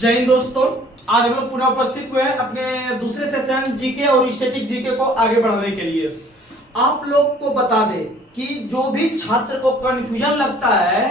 जय हिंद दोस्तों। आज हम लोग पुनः उपस्थित हुए हैं अपने दूसरे सेशन जीके और स्टैटिक जीके को आगे बढ़ाने के लिए। आप लोग को बता दें कि जो भी छात्र को कंफ्यूजन लगता है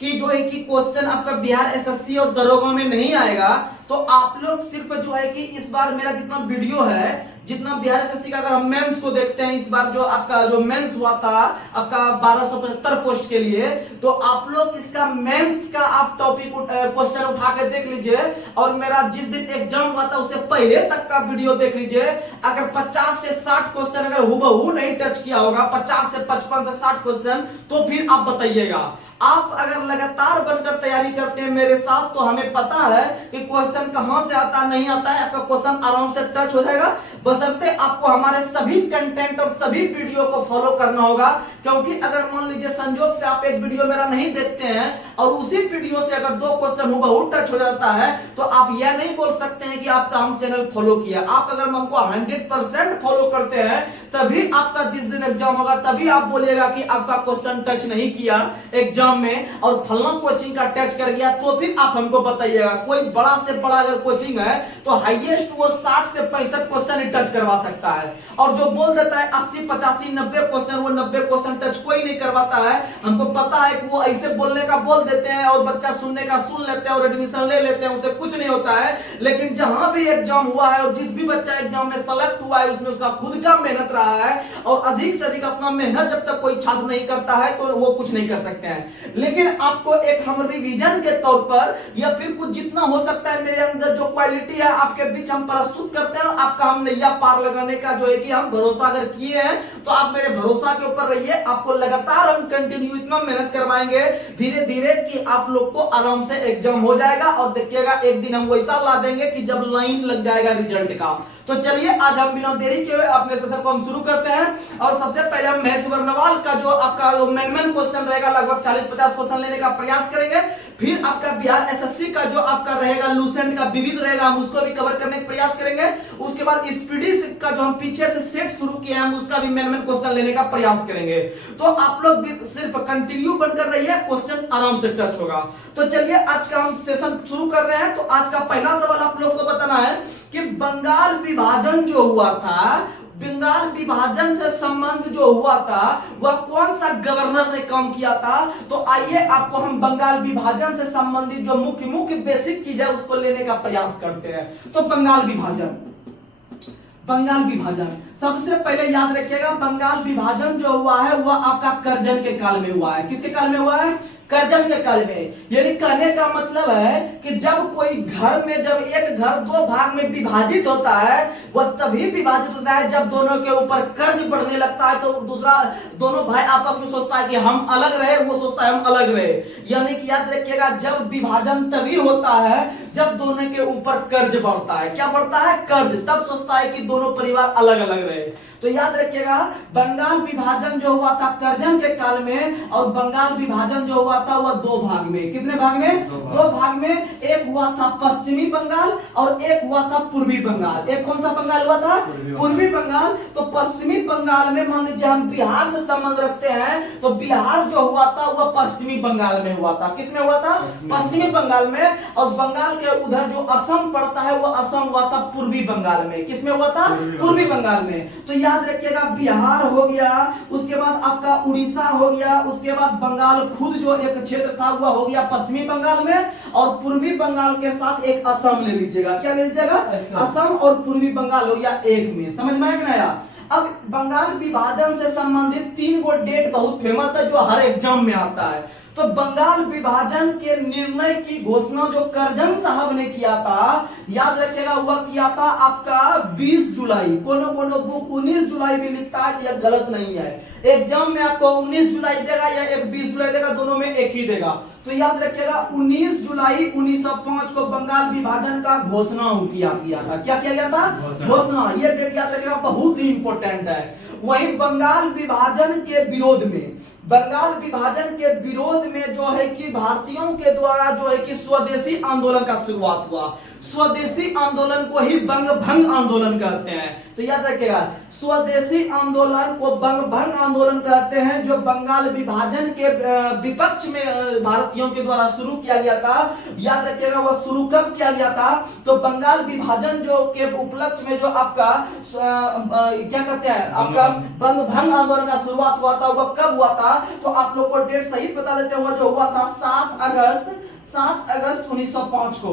कि जो है कि क्वेश्चन आपका बिहार एसएससी और दरोगा में नहीं आएगा, तो आप लोग सिर्फ जो है कि इस बार मेरा जितना वीडियो है, जितना बिहार एसएससी का अगर हम मेंस को देखते हैं, इस बार जो आपका जो मेंस हुआ था आपका 1275 पोस्ट के लिए, तो आप लोग इसका मेंस का आप टॉपिक क्वेश्चन उठा के देख लीजिए और मेरा जिस दिन एग्जाम हुआ था उससे पहले तक का वीडियो देख लीजिए। अगर 50 से 60 क्वेश्चन अगर हुबहू नहीं टच किया होगा, 50 से 55 से 60 क्वेश्चन, तो फिर आप बताइएगा। आप अगर लगातार बनकर तैयारी करते हैं मेरे साथ, तो हमें पता है कि क्वेश्चन कहां से आता नहीं आता है, आपका क्वेश्चन आराम से टच हो जाएगा। बशर्ते आपको हमारे सभी कंटेंट और सभी वीडियो को फॉलो करना होगा, क्योंकि अगर मान लीजिए संजोग से आप एक वीडियो मेरा नहीं देखते हैं और उसी वीडियो से अगर 2 क्वेश्चन हुबहू टच हो जाता है, तो आप यह नहीं बोल सकते हैं कि आपका हम चैनल फॉलो किया। आप अगर हमको 100% फॉलो करते हैं, तभी आपका जिस दिन एग्जाम होगा तभी आप बोलिएगा कि आपका क्वेश्चन टच नहीं किया एग्जाम में और फलना कोचिंग का टच कर गया, तो फिर आप हमको बताइएगा। कोई बड़ा से बड़ा अगर कोचिंग है तो हाईएस्ट वो 60 से 65 क्वेश्चन टच करवा सकता है, और जो बोल देता है 80 85 90 क्वेश्चन, वो 90 क्वेश्चन टच कोई नहीं करवाता है। हमको पता है कि वो ऐसे बोलने का बोल देते हैं और बच्चा सुनने का सुन लेते हैं और एडमिशन ले लेते हैं, उसे कुछ नहीं होता है। लेकिन जहां भी एग्जाम हुआ है और जिस भी बच्चा एग्जाम में सेलेक्ट हुआ है, उसमें उसका खुद का मेहनत रहा है और अधिक से अधिक अपना मेहनत जब तक कोई छात्र नहीं करता है तो वो कुछ नहीं कर सकते हैं। लेकिन आपको एक हम रिवीजन के तौर पर या फिर कुछ जितना हो सकता है मेरे अंदर जो क्वालिटी है आपके बीच हम प्रस्तुत करते हैं, और आपका हम नैया पार लगाने का जो है कि हम भरोसा अगर किए हैं, तो आप मेरे भरोसा के ऊपर रहिए। आपको लगातार हम कंटिन्यू इतना मेहनत करवाएंगे धीरे धीरे कि आप लोग को आराम से एग्जाम हो जाएगा, और देखिएगा एक दिन हम वैसा ला देंगे कि जब लाइन लग जाएगा रिजल्ट का। तो चलिए आज हम बिना देरी के अपने सेशन को हम शुरू करते हैं। और सबसे पहले हम महेश वर्णवाल का जो आपका मेन क्वेश्चन रहेगा, लगभग 40-50 क्वेश्चन लेने का प्रयास करेंगे। फिर आपका बिहार एसएससी का जो आपका रहेगा लूसेंट का विविध रहेगा, हम उसको भी कवर करने का प्रयास करेंगे। उसके बाद स्पीडी का जो हम पीछे से सेट शुरू किए हैं, हम उसका भी मेन क्वेश्चन लेने का प्रयास करेंगे। तो आप लोग भी सिर्फ कंटिन्यू बनकर रहिए, क्वेश्चन आराम से टच होगा। तो चलिए आज का हम सेशन शुरू कर रहे हैं। तो आज का पहला सवाल आप लोग को बताना है कि बंगाल विभाजन जो हुआ था, बंगाल विभाजन से संबंध जो हुआ था, वह कौन सा गवर्नर ने काम किया था। तो आइए आपको हम बंगाल विभाजन से संबंधित जो मुख्य बेसिक चीज है उसको लेने का प्रयास करते हैं। तो बंगाल विभाजन सबसे पहले याद रखिएगा, बंगाल विभाजन जो हुआ है वह आपका कर्जन के काल में हुआ है। किसके काल में हुआ है? कर्जन के काल में। यानी कहने का मतलब है कि जब कोई घर में जब एक घर 2 भाग में विभाजित होता है, वह तभी विभाजित होता है जब दोनों के ऊपर कर्ज बढ़ने लगता है। तो दूसरा दोनों भाई आपस में सोचता है कि हम अलग रहे, वो सोचता है हम अलग रहे। यानी कि याद रखिएगा, जब विभाजन तभी होता है जब दोनों के ऊपर कर्ज बढ़ता है। क्या बढ़ता है? कर्ज। तब सोचता है कि दोनों परिवार अलग अलग रहे। तो याद रखिएगा, बंगाल विभाजन जो हुआ था कर्जन के काल में, और बंगाल विभाजन जो हुआ था वह 2 भाग में। कितने भाग में? 2 भाग में। एक हुआ था पश्चिमी बंगाल और एक हुआ था पूर्वी बंगाल। एक कौन सा बंगाल हुआ था? पूर्वी बंगाल। तो पश्चिमी बंगाल में मान लीजिए हम बिहार से संबंध रखते हैं, तो बिहार जो हुआ था वह पश्चिमी बंगाल में हुआ था। किसमें हुआ था? पश्चिमी बंगाल में। और बंगाल के उधर जो असम पड़ता है वह असम हुआ था पूर्वी बंगाल में। किसमें हुआ था? पूर्वी बंगाल में। तो याद रखिएगा, बिहार हो गया, उसके बाद आपका उड़ीसा हो गया, उसके बाद बंगाल खुद जो एक क्षेत्र था वह हो गया पश्चिमी बंगाल में, और पूर्वी बंगाल के साथ एक असम ले लीजिएगा। क्या ले लीजिएगा? असम और पूर्वी बंगाल हो गया एक में। समझ में आया नया? अब बंगाल विभाजन से संबंधित 3 गो डेट बहुत फेमस है जो हर एग्जाम में आता है। तो बंगाल विभाजन के निर्णय की घोषणा जो कर्जन साहब ने किया था, याद रखिएगा, वह किया था आपका 20 जुलाई। कोनो बुक 19 जुलाई भी लिखता है, यह गलत नहीं है। एग्जाम में आपको 19 जुलाई देगा या 20 जुलाई देगा, दोनों में एक ही देगा। तो याद रखिएगा 19 जुलाई 1905 को बंगाल विभाजन का घोषणा किया था। क्या किया गया था? घोषणा। यह डेट याद रखिएगा, बहुत ही इंपॉर्टेंट है। वहीं बंगाल विभाजन के विरोध में जो है कि भारतीयों के द्वारा जो है कि स्वदेशी आंदोलन का शुरुआत हुआ। स्वदेशी आंदोलन को ही बंग भंग आंदोलन कहते हैं। तो याद रखिएगा, स्वदेशी आंदोलन को बंग भंग आंदोलन कहते हैं, जो बंगाल विभाजन के विपक्ष में भारतीयों के द्वारा शुरू किया गया था। याद रखिएगा, वह शुरू कब किया गया था? तो बंगाल विभाजन जो के उपलक्ष्य में जो आपका क्या कहते हैं, आपका बंग भंग आंदोलन का शुरुआत हुआ था, वह कब हुआ था? तो आप लोग को डेट सही बता देते हैं, जो हुआ था 7 अगस्त 1905 को।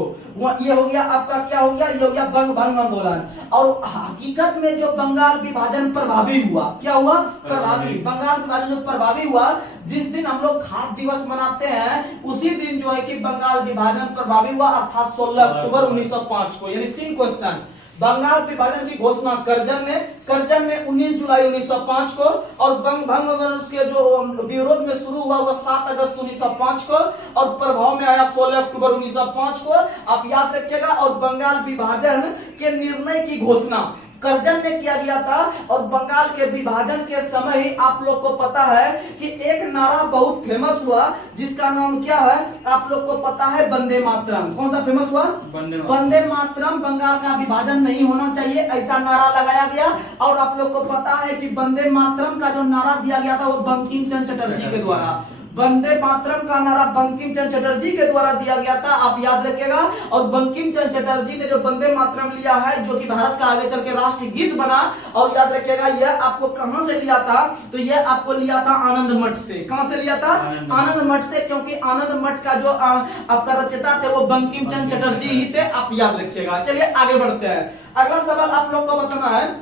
ये हो गया आपका, क्या हो गया? ये हो गया बंग भंग आंदोलन। और हकीकत में जो बंगाल विभाजन प्रभावी हुआ, क्या हुआ? प्रभावी। बंगाल विभाजन जो प्रभावी हुआ, जिस दिन हम लोग खाद्य दिवस मनाते हैं, उसी दिन जो है कि बंगाल विभाजन प्रभावी हुआ, अर्थात 16 अक्टूबर 1905 को। यानी 3 क्वेश्चन। बंगाल विभाजन की घोषणा करजन ने 19 जुलाई 1905 को, और बंग भंग आंदोलन उसके जो विरोध में शुरू हुआ वह 7 अगस्त 1905 को, और प्रभाव में आया 16 अक्टूबर 1905 को। आप याद रखिएगा। और बंगाल विभाजन के निर्णय की घोषणा करजन ने किया गया था। और बंगाल के विभाजन के समय ही आप लोग को पता है कि एक नारा बहुत फेमस हुआ, जिसका नाम क्या है? आप लोग को पता है, वंदे मातरम। कौन सा फेमस हुआ? वंदे मातरम। बंगाल का विभाजन नहीं होना चाहिए, ऐसा नारा लगाया गया। और आप लोग को पता है कि वंदे मातरम का जो नारा दिया गया था वो बंकिम चंद्र चटर्जी के द्वारा, वंदे मातरम का नारा बंकिम चंद्र चटर्जी के द्वारा दिया गया था, आप याद रखिएगा। और बंकिम चंद्र चटर्जी ने जो वंदे मातरम लिया है, जो कि भारत का आगे चल के राष्ट्रीय गीत बना, और याद रखिएगा यह आपको कहां से लिया था? तो यह आपको लिया था आनंद मठ से। कहां से लिया था? आनंद मठ से, क्योंकि आनंद मठ का जो आपका रचयिता थे वो बंकिम चंद्र चटर्जी ही थे, आप याद रखिएगा। चलिए आगे बढ़ते हैं। अगला सवाल आप लोग को बताना है,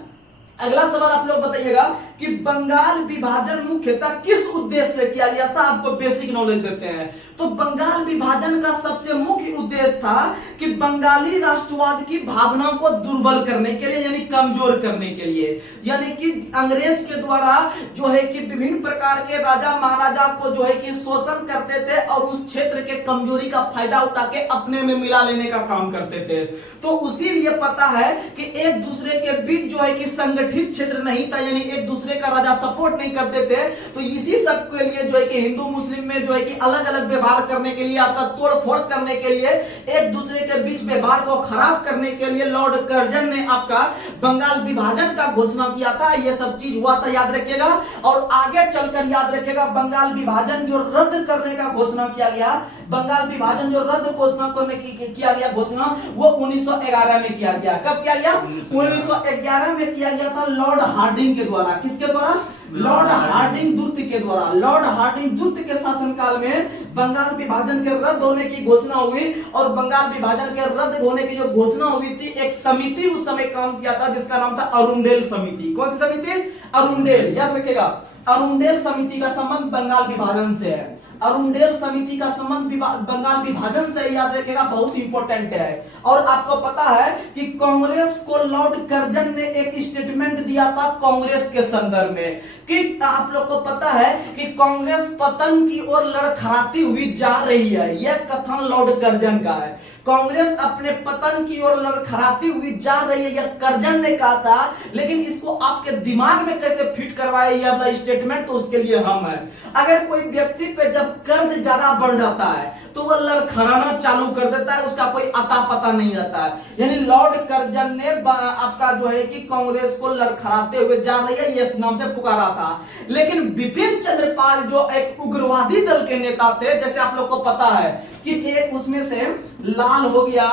अगला सवाल आप लोग बताइएगा कि बंगाल विभाजन मुख्यतः किस उद्देश्य से किया गया था? आपको बेसिक नॉलेज देते हैं। तो बंगाल विभाजन का सबसे मुख्य उद्देश्य था कि बंगाली राष्ट्रवाद की भावना को दुर्बल करने के लिए, यानी कमजोर करने के लिए। यानी कि अंग्रेज के द्वारा जो है कि विभिन्न प्रकार के राजा महाराजा को जो है कि शोषण करते थे, और उस क्षेत्र के कमजोरी का फायदा उठा के अपने में मिला लेने का काम करते थे। तो उसी लिए पता है कि एक दूसरे के बीच जो है कि संगठित क्षेत्र नहीं था, यानी एक दूसरे का राजा सपोर्ट नहीं करते थे। तो इसी सब के लिए जो है कि हिंदू मुस्लिम में जो है कि अलग अलग व्यवहार करने के लिए, आपका तोड़ फोड़ करने के लिए, एक दूसरे के बीच व्यवहार को खराब करने के लिए लॉर्ड कर्जन ने आपका बंगाल विभाजन का घोषणा किया था। यह सब चीज हुआ था, याद रखिएगा। और आगे चलकर याद रखिएगा, बंगाल विभाजन जो रद्द करने का घोषणा किया गया, बंगाल विभाजन जो रद्द घोषणा करने की किया गया घोषणा, वो 1911 में किया गया। कब किया गया? 1911 में किया गया था लॉर्ड हार्डिंग के द्वारा। किसके द्वारा? लॉर्ड हार्डिंग दुर्त के द्वारा। लॉर्ड हार्डिंग दुर्त के शासनकाल में बंगाल विभाजन के रद्द होने की घोषणा हुई। और बंगाल विभाजन के रद्द होने की जो घोषणा हुई थी, एक समिति उस समय काम किया था, जिसका नाम था अरुंडेल समिति। कौन सी समिति? अरुंडेल। याद रखिएगा, अरुंडेल समिति का संबंध बंगाल विभाजन से है। अरुंडेल समिति का संबंध बंगाल विभाजन से, याद रखिएगा, बहुत इंपॉर्टेंट है। और आपको पता है कि कांग्रेस को लॉर्ड कर्जन ने एक स्टेटमेंट दिया था कांग्रेस के संदर्भ में, कि आप लोग को पता है कि कांग्रेस पतन की ओर लड़खड़ाती हुई जा रही है। यह कथन लॉर्ड कर्जन का है। कांग्रेस अपने पतन की ओर लड़खड़ाती हुई जा रही है, यह कर्जन ने कहा था। लेकिन इसको आपके दिमाग में कैसे फिट करवाए यह वाला स्टेटमेंट, तो उसके लिए हम है। अगर कोई व्यक्ति पे जब कर्ज ज्यादा बढ़ जाता है तो वह लड़खड़ाना चालू कर देता है, उसका कोई अता पता नहीं रहता है। यानी लॉर्ड कर्जन ने आपका जो है कि कांग्रेस को लड़खड़ाते हुए जा रही है, यह नाम से पुकारा था। लेकिन बिपिन चंद्र पाल जो एक उग्रवादी दल के नेता थे, जैसे आप लोग को पता है कि एक उसमें से लाल हो गया,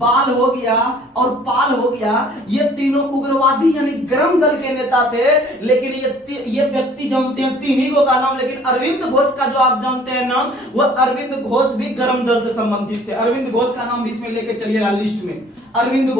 बाल हो गया और पाल हो गया, ये तीनों उग्रवादी यानी गरम दल के नेता थे। लेकिन ये व्यक्ति जानते हैं तीन ही को का नाम, लेकिन अरविंद घोष का जो आप जानते हैं नाम, वो अरविंद घोष भी गरम दल से संबंधित थे। अरविंद घोष का नाम इसमें लेके चलिएगा लिस्ट में, अरविंद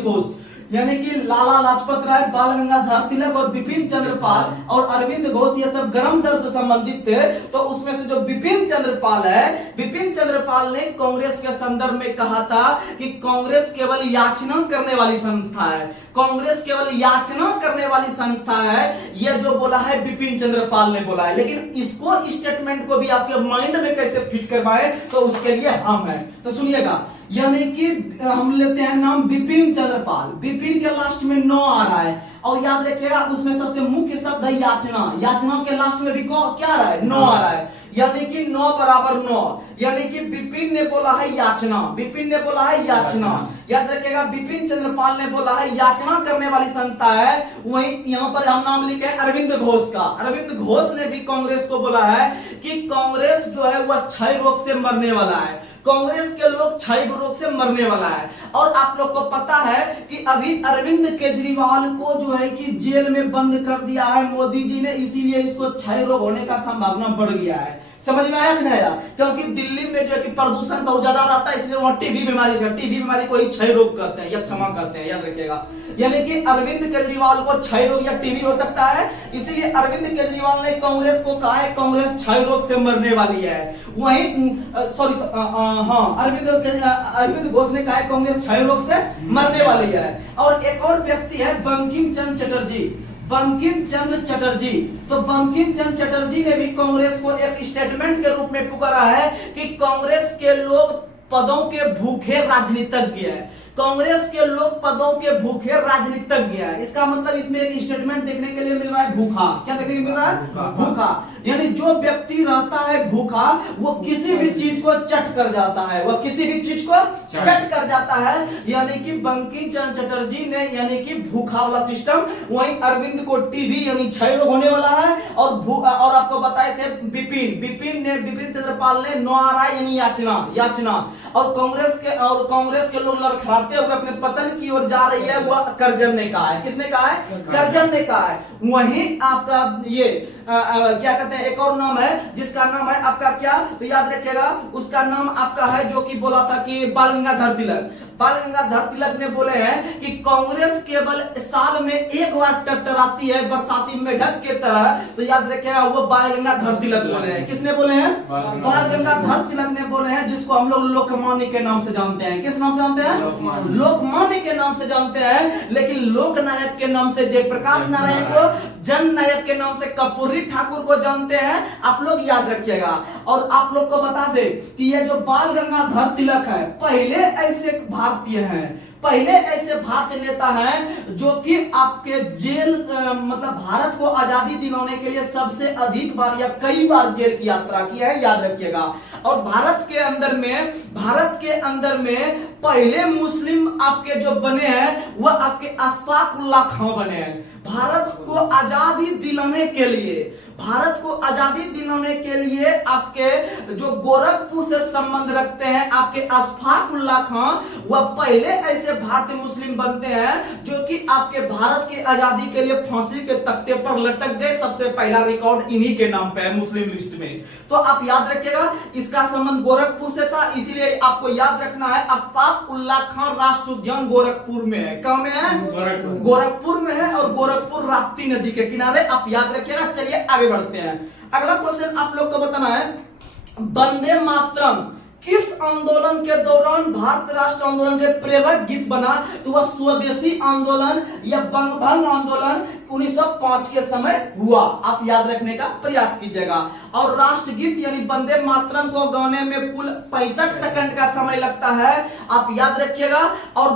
घोष यानी कि लाला लाजपत राय, बाल गंगाधर तिलक और बिपिन चंद्र पाल और अरविंद घोष, ये सब गरम दल से संबंधित थे। तो उसमें से जो बिपिन चंद्र पाल है, बिपिन चंद्र पाल ने कांग्रेस के संदर्भ में कहा था कि कांग्रेस केवल याचना करने वाली संस्था है, कांग्रेस केवल याचना करने वाली संस्था है। यह जो बोला है बिपिन चंद्र पाल ने बोला है। लेकिन इसको स्टेटमेंट को भी आपके माइंड में कैसे फिट करवाए, तो उसके लिए हम हैं। तो सुनिएगा, यानी कि हम लेते हैं नाम बिपिन चंद्र पाल, बिपिन के लास्ट में नौ आ रहा है। और याद रखिएगा उसमें सबसे मुख्य शब्द है याचना, याचना के लास्ट में भी क्या आ रहा है? नौ आ रहा है। यानी कि 9 बराबर 9, यानी कि विपिन ने बोला है याचना, विपिन ने बोला है याचना। याद रखिएगा, विपिन चंद्रपाल ने बोला है याचना करने वाली संस्था है। वहीं यहाँ पर हम नाम लिखे अरविंद घोष का। अरविंद घोष ने भी कांग्रेस को बोला है कि कांग्रेस जो है वह क्षय रोग से मरने वाला है, कांग्रेस के लोग क्षय रोग से मरने वाला है। और आप लोग को पता है कि अभी अरविंद केजरीवाल को जो है कि जेल में बंद कर दिया है मोदी जी ने, इसीलिए इसको क्षय रोग होने का संभावना बढ़ गया है। समझ में आया कि नहीं आया? क्योंकि दिल्ली में जो है कि प्रदूषण बहुत ज्यादा रहता है, इसलिए वहां टीबी बीमारी है, टीबी बीमारी को ही क्षय रोग कहते हैं या क्षमा कहते हैं, याद रखिएगा। यानी कि अरविंद केजरीवाल को क्षय रोग या टीबी हो सकता है, इसीलिए अरविंद केजरीवाल ने कांग्रेस को कहा है कांग्रेस क्षय रोग से मरने वाली है। वहीं सॉरी अरविंद घोष ने कहा है कांग्रेस क्षय रोग से मरने वाली है। और एक और व्यक्ति है बंकिम चंद्र चटर्जी, बंकिम चंद्र चटर्जी। तो बंकिम चंद्र चटर्जी ने भी कांग्रेस को एक स्टेटमेंट के रूप में पुकारा है कि कांग्रेस के लोग पदों के भूखे राजनीतिज्ञ है, कांग्रेस के लोग पदों के भूखे राजनीतिज्ञ है। इसका मतलब इसमें एक स्टेटमेंट देखने के लिए मिल रहा है भूखा। क्या देखने को मिल रहा है? भूखा। यानी जो व्यक्ति रहता है भूखा वो किसी भी चीज को चट कर जाता है, वह किसी भी चीज को चट कर जाता है। यानी कि बंकिम चंद्र चटर्जी ने यानी कि भूखा वाला सिस्टम, वहीं अरविंद को टीबी यानी क्षय रोग होने वाला है। और आपको बताए थे विपिन चंद्रपाल ने नोआरा यानी याचना। और कांग्रेस के लोग लड़खड़ाते हुए अपने पतन की ओर जा रही है, वह करजन ने कहा है। किसने कहा है? करजन ने कहा है। वहीं आपका ये क्या कहते हैं, एक और नाम है जिसका नाम है आपका क्या, तो याद रखिएगा उसका नाम आपका है जो कि बोला था कि बाल गंगाधर तिलक। बाल गंगाधर तिलक ने बोले हैं कि कांग्रेस केवल साल में एक बार टकराती है बरसाती मेढक के तरह। तो याद रखिएगा वो बाल गंगाधर तिलक बोले हैं। किसने बोले हैं? बाल गंगाधर तिलक ने बोले हैं, जिसको हम लोग लोकमान्य के नाम से जानते हैं। किस नाम से जानते हैं? लोकमान्य के नाम से जानते हैं। लेकिन लोकनायक के नाम से जयप्रकाश नारायण को, जन नायक के नाम से कर्पूरी ठाकुर को जानते हैं। आप लोग याद रखिएगा। और आप लोग को बता दे कि ये जो बाल गंगाधर तिलक है पहले ऐसे भारतीय हैं, पहले ऐसे भारतीय नेता हैं जो कि आपके जेल मतलब भारत को आजादी दिलाने के लिए सबसे अधिक बार या कई बार जेल की यात्रा की है, याद रखिएगा। और भारत के अंदर में पहले मुस्लिम आपके जो बने हैं वह आपके अशफाक उल्लाह खां बने हैं। भारत को आजादी दिलाने के लिए आपके जो गोरखपुर से संबंध रखते हैं आपके अशफाक उल्लाह खां, वह पहले ऐसे भारतीय मुस्लिम बनते हैं जो कि आपके भारत की आजादी के लिए फांसी के तख्ते पर लटक गए। सबसे पहला रिकॉर्ड इन्हीं के नाम पे है मुस्लिम लिस्ट में। तो आप याद रखिएगा इसका संबंध गोरखपुर से था, इसीलिए आपको याद रखना है अशफाक उल्लाह खां राष्ट्रीय उद्यान गोरखपुर में है। कहां में है? गोरखपुर में है। और गोरखपुर राप्ती नदी के किनारे, आप याद रखिएगा। चलिए आगे बढ़ते हैं। अगला क्वेश्चन आप लोग को बताना है, वंदे मातरम किस आंदोलन के दौरान भारत राष्ट्र आंदोलन के प्रेरक गीत बना? तो वह स्वदेशी आंदोलन या बंगभंग आंदोलन 1905 के समय हुआ। आप याद रखने का प्रयास कीजिएगा। और राष्ट्रगीत यानी वंदे मातरम को गाने में कुल 65 सेकंड का समय लगता है, आप याद रखिएगा। और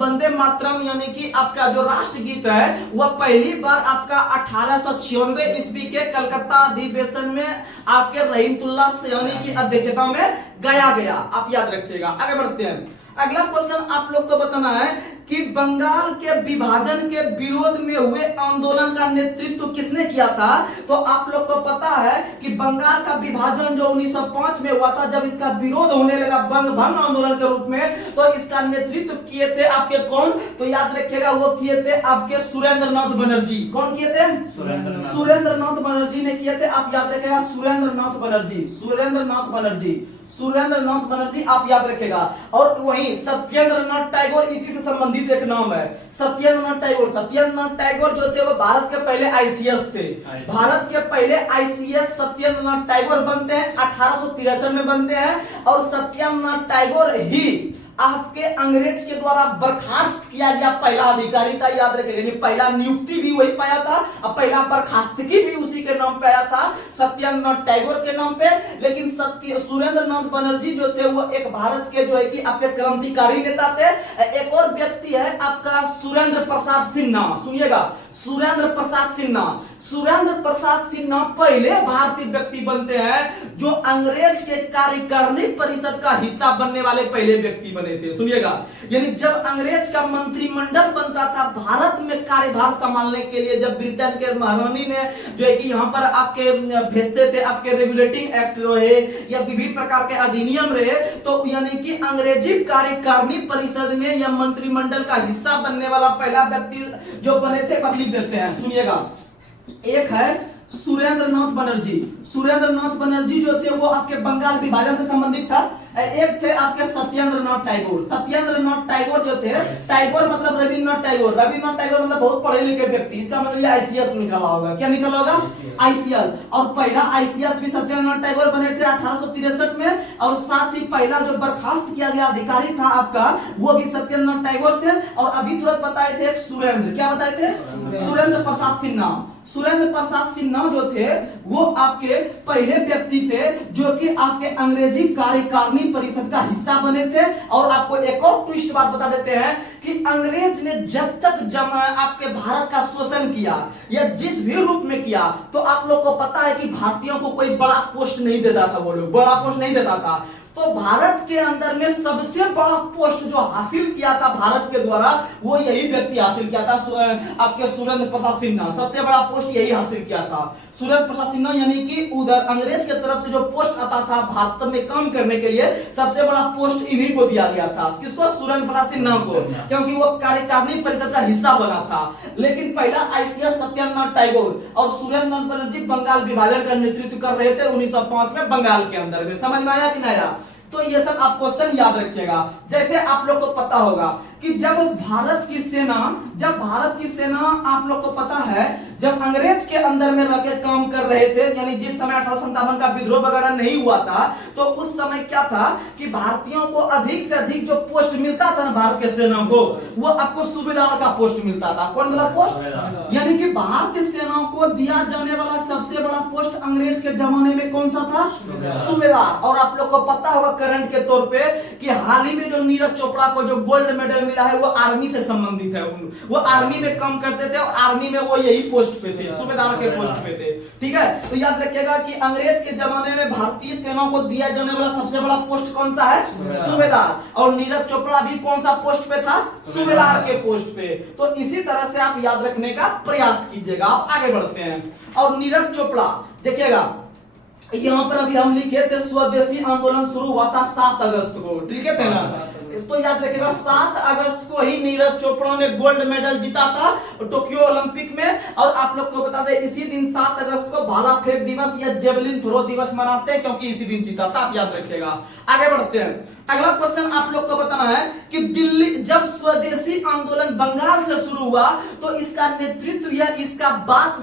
वंदे मातरम यानी कि आपका जो राष्ट्रगीत है वह पहली बार आपका 1896 ईस्वी के कलकत्ता अधिवेशन में आपके रहीमतुल्लाह सैनी की अध्यक्षता में गाया गया। आप याद रखिएगा। आगे बढ़ते हैं। अगला क्वेश्चन आप लोग को बताना है कि बंगाल के विभाजन के विरोध में हुए आंदोलन का नेतृत्व किसने किया था? तो आप लोग को पता है कि बंगाल का विभाजन जो 1905 में हुआ था, जब इसका विरोध होने लगा बंगभंग आंदोलन के रूप में, तो इसका नेतृत्व किए थे आपके कौन? तो याद रखिएगा वो किए थे आपके सुरेंद्र नाथ बनर्जी। कौन किए थे? सुरेंद्र नाथ बनर्जी ने किए थे। आप याद रखिएगा सुरेंद्र नाथ बनर्जी, आप याद रखेगा। और वहीं सत्येंद्र नाथ टैगोर इसी से संबंधित एक नाम है, सत्येंद्र नाथ टैगोर जो थे वो भारत के पहले आईसीएस थे। भारत के पहले आईसीएस सत्येंद्र नाथ टैगोर बनते हैं, 1863 में बनते हैं। और सत्येंद्र नाथ टैगोर ही आपके अंग्रेज के द्वारा बर्खास्त किया गया पहला अधिकारी था। याद रखेगा, पहला नियुक्ति भी वही पाया था और पहला बर्खास्तगी भी उसी के नाम पे आया था, सत्येंद्र नाथ टैगोर के नाम पे। लेकिन सुरेंद्र नाथ बनर्जी जो थे वो एक भारत के जो है कि आपके क्रांतिकारी नेता थे। एक और व्यक्ति है आपका सुरेंद्र प्रसाद सिन्हा। सुनिएगा, सुरेंद्र सुरेंद्र प्रसाद सिन्हा पहले भारतीय व्यक्ति बनते हैं जो अंग्रेज के कार्यकारिणी परिषद का हिस्सा बनने वाले पहले व्यक्ति बने थे। सुनिएगा, यानी जब अंग्रेज का मंत्रिमंडल बनता था भारत में कार्यभार संभालने के लिए, जब ब्रिटेन के महारानी ने जो है कि यहाँ पर आपके भेजते थे, आपके रेगुलेटिंग एक्ट रहे या विभिन्न प्रकार के अधिनियम रहे, तो यानी कि अंग्रेजी कार्यकारिणी परिषद में या मंत्रिमंडल का हिस्सा बनने वाला पहला व्यक्ति जो बने थे, अब लिख देते हैं। सुनिएगा, एक है सुरेंद्र नाथ बनर्जी। सुरेंद्र नाथ बनर्जी जो थे वो आपके बंगाल विभाजन से संबंधित था। एक थे आपके सत्येंद्र नाथ टैगोर। सत्येंद्र नाथ टैगोर जो थे, टैगोर मतलब रविन्द्रनाथ टैगोर, रविन्द्रनाथ टैगोर मतलब बहुत पढ़े लिखे व्यक्ति, इसका मतलब ये आईसीएस निकला होगा। क्या निकला होगा? आईसीएस। और पहला आईसीएस भी सत्येंद्र नाथ टैगोर बने थे 1863 में, और साथ ही पहला जो बर्खास्त किया गया अधिकारी था आपका, वो भी सत्येंद्र नाथ टैगोर थे। और अभी तुरंत बताए थे एक सुरेंद्र, क्या बताए थे? सुरेंद्र प्रसाद सिन्हा। सुरेंद्र प्रसाद सिन्हा जो थे वो आपके पहले व्यक्ति थे जो कि आपके अंग्रेजी कार्यकारिणी परिषद का हिस्सा बने थे। और आपको एक और ट्विस्ट बात बता देते हैं कि अंग्रेज ने जब तक आपके भारत का शोषण किया या जिस भी रूप में किया, तो आप लोग को पता है कि भारतीयों को कोई बड़ा पोस्ट नहीं देता था, वो लोग बड़ा पोस्ट नहीं देता था। तो भारत के अंदर में सबसे बड़ा पोस्ट जो हासिल किया था भारत के द्वारा, वो यही व्यक्ति हासिल किया था, आपके सुरेंद्र प्रसाद सिन्हा। सबसे बड़ा पोस्ट यही हासिल किया था सुरेंद्र प्रसाद सिन्हा, यानी कि उधर अंग्रेज के तरफ से जो पोस्ट आता था भारत में काम करने के लिए, सबसे बड़ा पोस्ट इन्हीं को दिया गया था। किसको? सुरेंद्र प्रसाद सिन्हा को, क्योंकि वो कार्यकारिणी परिषद का हिस्सा बना था। लेकिन पहला आईसीएस सत्येंद्र नाथ टैगोर और सुरेंद्र नाथ बनर्जी बंगाल विभाजन का नेतृत्व कर रहे थे 1905 में बंगाल के अंदर में। समझ में आया कि नहीं आया? तो ये सब आप क्वेश्चन याद रखिएगा। जैसे आप लोग को पता होगा कि जब भारत की सेना आप लोग को पता है जब अंग्रेज के अंदर में रह के काम कर रहे थे, यानी जिस समय 1857 का विद्रोह वगैरह नहीं हुआ था, तो उस समय क्या था कि भारतीयों को अधिक से अधिक जो पोस्ट मिलता था ना भारत के सेना को, वो आपको सूबेदार का पोस्ट मिलता था। कौन सा पोस्ट? यानी कि भारतीय सेना को दिया जाने वाला सबसे बड़ा पोस्ट अंग्रेज के जमाने में कौन सा था? सूबेदार। और आप लोग को पता होगा करंट के तौर पे कि हाल ही में जो नीरज चोपड़ा को जो गोल्ड मेडल मिला है वो आर्मी से संबंधित है। वो आर्मी में काम करते थे और आर्मी में वो यही पोस्ट पे थे, सूबेदार के पोस्ट पे थे। ठीक है, तो याद रखिएगा कि अंग्रेज के जमाने में भारतीय सेना को दिया जाने वाला सबसे बड़ा पोस्ट कौन सा है? सूबेदार। और नीरज चोपड़ा भी कौन सा पोस्ट पे था? सूबेदार के पोस्ट पे। तो इसी तरह से आप याद रखने का प्रयास कीजिएगा। आप आगे बढ़ते हैं। और नीरज चोपड़ा देखिएगा, यहाँ पर अभी हम लिखे थे स्वदेशी आंदोलन शुरू हुआ था 7 अगस्त को, ठीक है ना? तो याद रखिएगा 7 अगस्त को ही नीरज चोपड़ा ने गोल्ड मेडल जीता था टोक्यो ओलंपिक में। और आप लोग को बता दें इसी दिन 7 अगस्त को भाला फेंक दिवस या जेवलिन थ्रो दिवस मनाते हैं, क्योंकि इसी दिन जीता था। आप याद रखिएगा। आगे बढ़ते हैं। अगला क्वेश्चन आप लोग को बताना है कि दिल्ली जब स्वदेशी आंदोलन बंगाल से शुरू हुआ, तो इसका नेतृत्व या इसका बात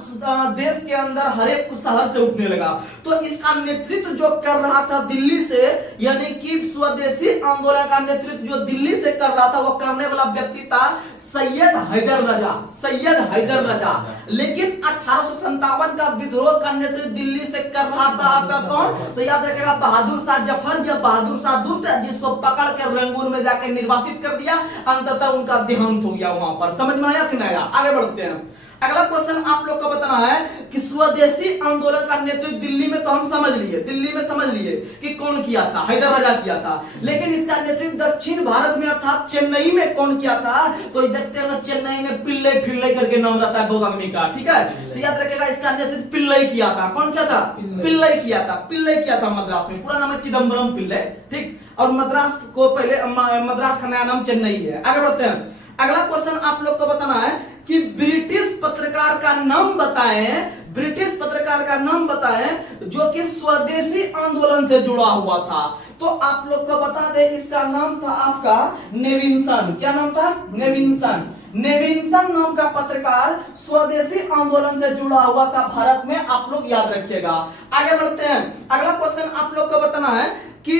देश के अंदर हर एक शहर से उठने लगा। तो इसका नेतृत्व जो कर रहा था दिल्ली से, यानी कि स्वदेशी आंदोलन का नेतृत्व जो दिल्ली से कर रहा था, वो करने वाला व्यक्ति था सैयद हैदर रजा। सैयद हैदर रजा। लेकिन 1857 का विद्रोह का नेतृत्व दिल्ली से कर रहा था आपका कौन? तो याद रखिएगा बहादुर शाह जफर या बहादुर शाह दुर्त, जिसको पकड़ कर रंगून में जाकर निर्वासित कर दिया। अंततः उनका देहांत हो गया वहां पर। समझ में आया कि नहीं आया? आगे बढ़ते हैं। अगला क्वेश्चन आप लोग को बताना है कि स्वदेशी आंदोलन का नेतृत्व दिल्ली में तो हम समझ लिए, दिल्ली में समझ लिए कि कौन किया था? हैदर राजा किया था। लेकिन इसका नेतृत्व दक्षिण भारत में अर्थात चेन्नई में कौन किया था? तो देखते हैं चेन्नई में पिल्लई फिल्लई करके नाम रहता है बहुत आदमी का, ठीक है? तो याद रखिएगा इसका नेतृत्व पिल्लई किया था। कौन किया था? पिल्लई किया था। पिल्लई किया था मद्रास में। पूरा नाम है चिदम्बरम पिल्लई, ठीक? और मद्रास को पहले मद्रास का नया नाम चेन्नई है। आगे बढ़ते हैं। अगला क्वेश्चन आप लोग को बताना है कि ब्रिटिश पत्रकार का नाम बताएं, ब्रिटिश पत्रकार का नाम बताएं जो कि स्वदेशी आंदोलन से जुड़ा हुआ था। तो आप लोग को बता दें इसका नाम था आपका नेविन्सन। क्या नाम था? नेविन्सन। नेविन्सन नाम का पत्रकार स्वदेशी आंदोलन से जुड़ा हुआ था भारत में। आप लोग याद रखिएगा। आगे बढ़ते हैं। अगला क्वेश्चन आप लोग को बताना है कि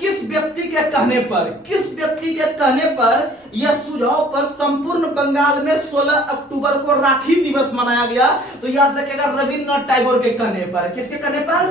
किस व्यक्ति के कहने पर व्यक्ति के कहने पर यह सुझाव पर संपूर्ण बंगाल में 16 अक्टूबर को राखी दिवस मनाया गया। तो याद रखिएगा रविन्द्रनाथ टैगोर के कहने पर, किसके कहने पर?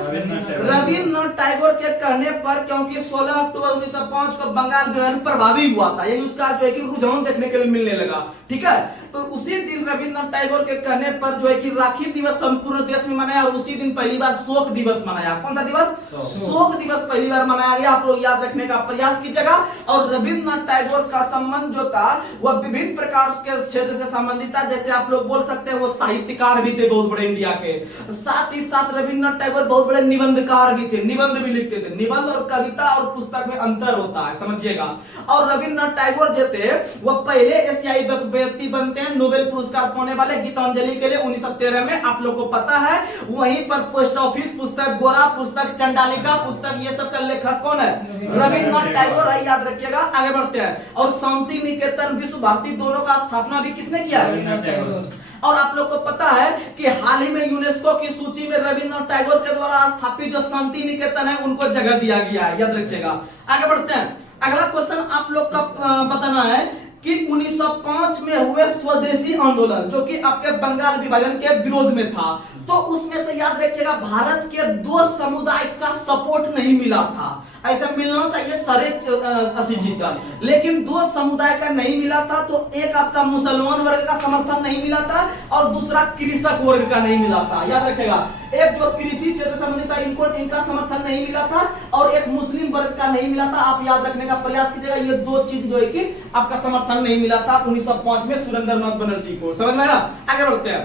रविन्द्रनाथ टैगोर के कहने पर, क्योंकि 16 अक्टूबर 1905 को बंगाल विभाजन प्रभावी हुआ था, यही उसका जो है कि रुझान देखने के लिए मिलने लगा। ठीक है, तो उसी दिन रविन्द्रनाथ टैगोर के कहने पर जो है कि राखी दिवस संपूर्ण देश में मनाया और उसी दिन पहली बार शोक दिवस मनाया। कौन सा दिवस? शोक दिवस पहली बार मनाया गया। आप लोग याद रखने का प्रयास कीजिएगा। और रविन्द्रनाथ टैगोर का संबंध जो था वह विभिन्न प्रकार के क्षेत्र से संबंधित था। जैसे आप लोग बोल सकते हैं वो साहित्यकार भी थे बहुत बड़े इंडिया के, साथ ही साथ रविन्द्रनाथ टैगोर बहुत बड़े निबंधकार भी थे, निबंध भी लिखते थे। निबंध और कविता और पुस्तक में अंतर होता है, समझिएगा। और रविन्द्रनाथ टैगोर जो थे वह पहले एशियाई व्यक्ति बनते हैं नोबेल पुरस्कार पाने वाले गीतांजलि के लिए 1913 में, आप लोग को पता है। वहीं पर पोस्ट ऑफिस पुस्तक, गोरा पुस्तक, चंडालिका पुस्तक, ये सब का लेखक कौन है? रविन्द्रनाथ टैगोर है, याद रखिएगा। आगे बढ़ते हैं। और शांति निकेतन, विश्व भारती, दोनों का स्थापना भी किसने किया? रविन्द्रनाथ टैगोर। और आप लोग को पता है कि हाल ही में यूनेस्को की सूची में रविन्द्रनाथ टैगोर के द्वारा स्थापित जो शांति निकेतन है उनको जगह दिया गया है, याद रखिएगा। आगे बढ़ते हैं। अगला क्वेश्चन आप लोग का बताना है कि 1905 में हुए स्वदेशी आंदोलन जो कि आपके बंगाल विभाजन के विरोध में था, तो उसमें से याद रखिएगा भारत के दो समुदाय का सपोर्ट नहीं मिला था। ऐसा मिलना चाहिए सारे अच्छी चीज का, लेकिन दो समुदाय का नहीं मिला था। तो एक आपका मुसलमान वर्ग का समर्थन नहीं मिला था और दूसरा कृषक वर्ग का नहीं मिला था, याद रखेगा। एक जो कृषि क्षेत्र संबंधित था इनका समर्थन नहीं मिला था और एक मुस्लिम वर्ग का नहीं मिला था। आप याद रखने का प्रयास कीजिएगा, ये दो चीज जो है कि आपका समर्थन नहीं मिला था 1905 में सुरेंद्रनाथ बनर्जी को। समझ में आया? आगे बढ़ते हैं।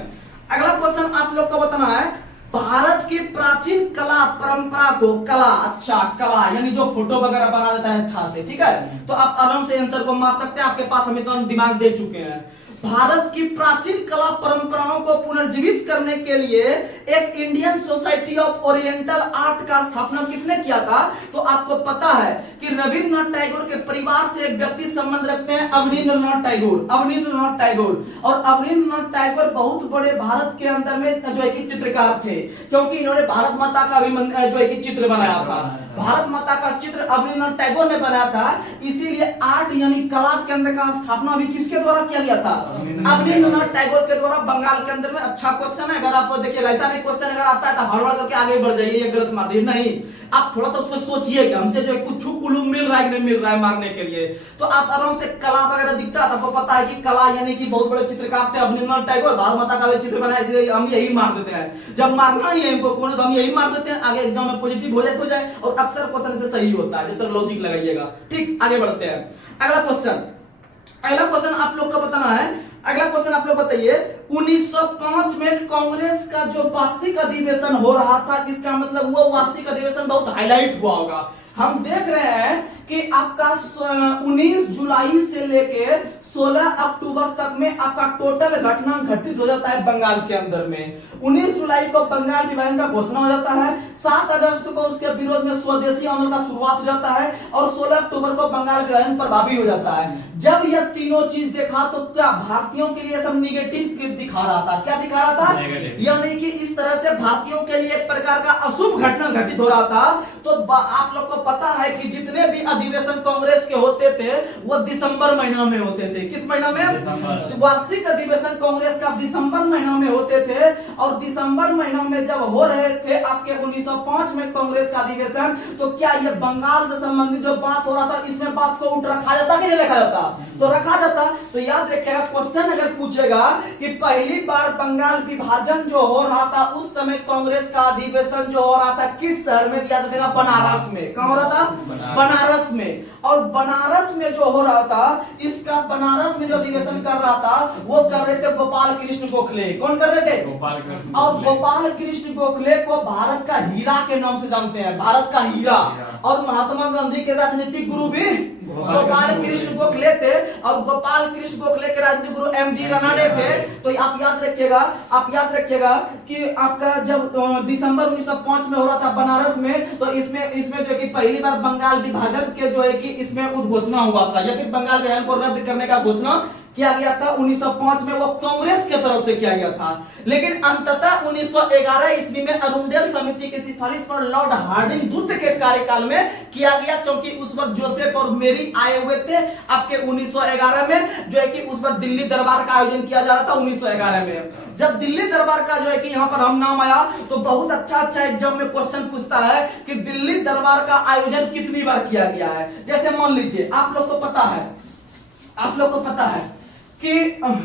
अगला क्वेश्चन आप लोग को बताना है, भारत की प्राचीन कला परंपरा को, कला यानी जो फोटो वगैरह बना देता है अच्छा से, ठीक है, तो आप आराम से आंसर को मार सकते हैं, आपके पास हम इतना दिमाग दे चुके हैं। भारत की प्राचीन कला परंपराओं को पुनर्जीवित करने के लिए एक Indian society of oriental art का स्थापना किसने किया था? तो आपको पता है कि रविन्द्रनाथ टैगोर के परिवार से एक व्यक्ति संबंध रखते हैं, अवनींद्रनाथ टैगोर। अवनींद्रनाथ टैगोर और अवनींद्रनाथ टैगोर बहुत बड़े भारत के अंदर में जो है कि चित्रकार थे, क्योंकि इन्होंने भारत माता का भी जो है कि चित्र बनाया था। भारत माता का चित्र अवनींद्रनाथ टैगोर ने बनाया था, इसीलिए आर्ट यानी कला केंद्र का स्थापना भी किसके द्वारा किया गया था? अवनींद्रनाथ टैगोर के द्वारा बंगाल के अंदर में। अच्छा क्वेश्चन है, अगर आप देखिएगा ऐसा नहीं क्वेश्चन अगर आता है तो हड़बड़ करके आगे बढ़ जाइए, ये गलत मार दिए नहीं। आप थोड़ा सा उसमें सोचिए कि हमसे जो है कुछ कुलू मिल रहा है कि नहीं मिल रहा है मारने के लिए, तो आप आराम से कला वगैरह दिखता है, आपको पता है कि कला यानी कि बहुत बड़े चित्रकार थे अवनींद्रनाथ टैगोर, भारत माता का भी चित्र बनाया, इसलिए हम यही मार देते हैं। जब मारना ही है इनको कौन तो हम यही मार देते हैं, आगे एग्जाम में पॉजिटिव हो जाए और अक्सर क्वेश्चन से सही होता है, जब तक लॉजिक लगाइएगा। ठीक, आगे बढ़ते हैं। अगला क्वेश्चन आप लोग को बताना है। अगला क्वेश्चन आप लोग बताइए, 1905 में कांग्रेस का जो वार्षिक अधिवेशन हो रहा था, इसका मतलब वो वार्षिक अधिवेशन बहुत हाईलाइट हुआ होगा। हम देख रहे हैं कि आपका 19 जुलाई से लेके 16 अक्टूबर तक में आपका टोटल घटना घटित हो जाता है बंगाल के अंदर में। 19 जुलाई को बंगाल विभाजन का घोषणा हो जाता है, 7 अगस्त को उसके विरोध में स्वदेशी आंदोलन का शुरुआत हो जाता है और 16 अक्टूबर को बंगाल विभाजन प्रभावी हो जाता है। जब यह तीनों चीज देखा तो क्या भारतीयों के लिए सब निगेटिव दिखा रहा था? क्या दिखा रहा था? यानी कि इस तरह से भारतीयों के लिए एक प्रकार का अशुभ घटना घटित हो रहा था। तो आप लोग को पता है कि जितने भी अधिवेशन कांग्रेस के होते थे वो दिसंबर महीना में होते थे। किस महीना में? वार्षिक अधिवेशन कांग्रेस का दिसंबर महीना में होते थे और दिसंबर महीना में जब हो रहे थे आपके 1905 में कांग्रेस का अधिवेशन, तो क्या ये बंगाल से संबंधित जो बात हो रहा था इसमें बात को उठ रखा जाता कि नहीं रखा जाता? तो रखा जाता। तो याद रखिएगा, क्वेश्चन अगर पूछेगा कि पहली बार बंगाल विभाजन जो हो रहा था उस समय कांग्रेस का अधिवेशन जो हो रहा था किस शहर में? याद रखिएगा, बनारस में। कहां हो रहा था? बनारस में। और बनारस में जो हो रहा था, इसका बनारस में जो अधिवेशन कर रहा था वो कर रहे थे गोपाल कृष्ण गोखले। कौन कर रहे थे? और गोपाल कृष्ण गोखले को भारत का हीरा के नाम से जानते हैं, भारत का हीरा। और महात्मा गांधी के राजनीतिक गुरु भी गोपाल कृष्ण गोखले थे और गोपाल कृष्ण गोखले के राजनीतिक गुरु एमजी रानाडे थे। तो आप याद रखिएगा कि आपका जब दिसंबर 1905 में हो रहा था बनारस में, तो इसमें जो कि पहली बार बंगाल विभाजन के जो है कि इसमें उद्घोषणा हुआ था या फिर बंगाल विभाजन को रद्द करने का घोषणा किया गया था 1905 में, वो कांग्रेस के तरफ से किया गया था। लेकिन अंततः 1911 ईस्वी में अरुंडेल समिति की सिफारिश पर लॉर्ड हार्डिंग दूसरे के कार्यकाल में किया गया, क्योंकि उस वक्त जोसेफ और मेरी आए हुए थे आपके 1911 में, जो है कि उस वक्त दिल्ली दरबार का आयोजन किया जा रहा था 1911 में। जब दिल्ली दरबार का जो है कि यहाँ पर हम नाम आया तो बहुत अच्छा एग्जाम में क्वेश्चन पूछता है कि दिल्ली दरबार का आयोजन कितनी बार किया गया है। जैसे मान लीजिए आप लोग को पता है कि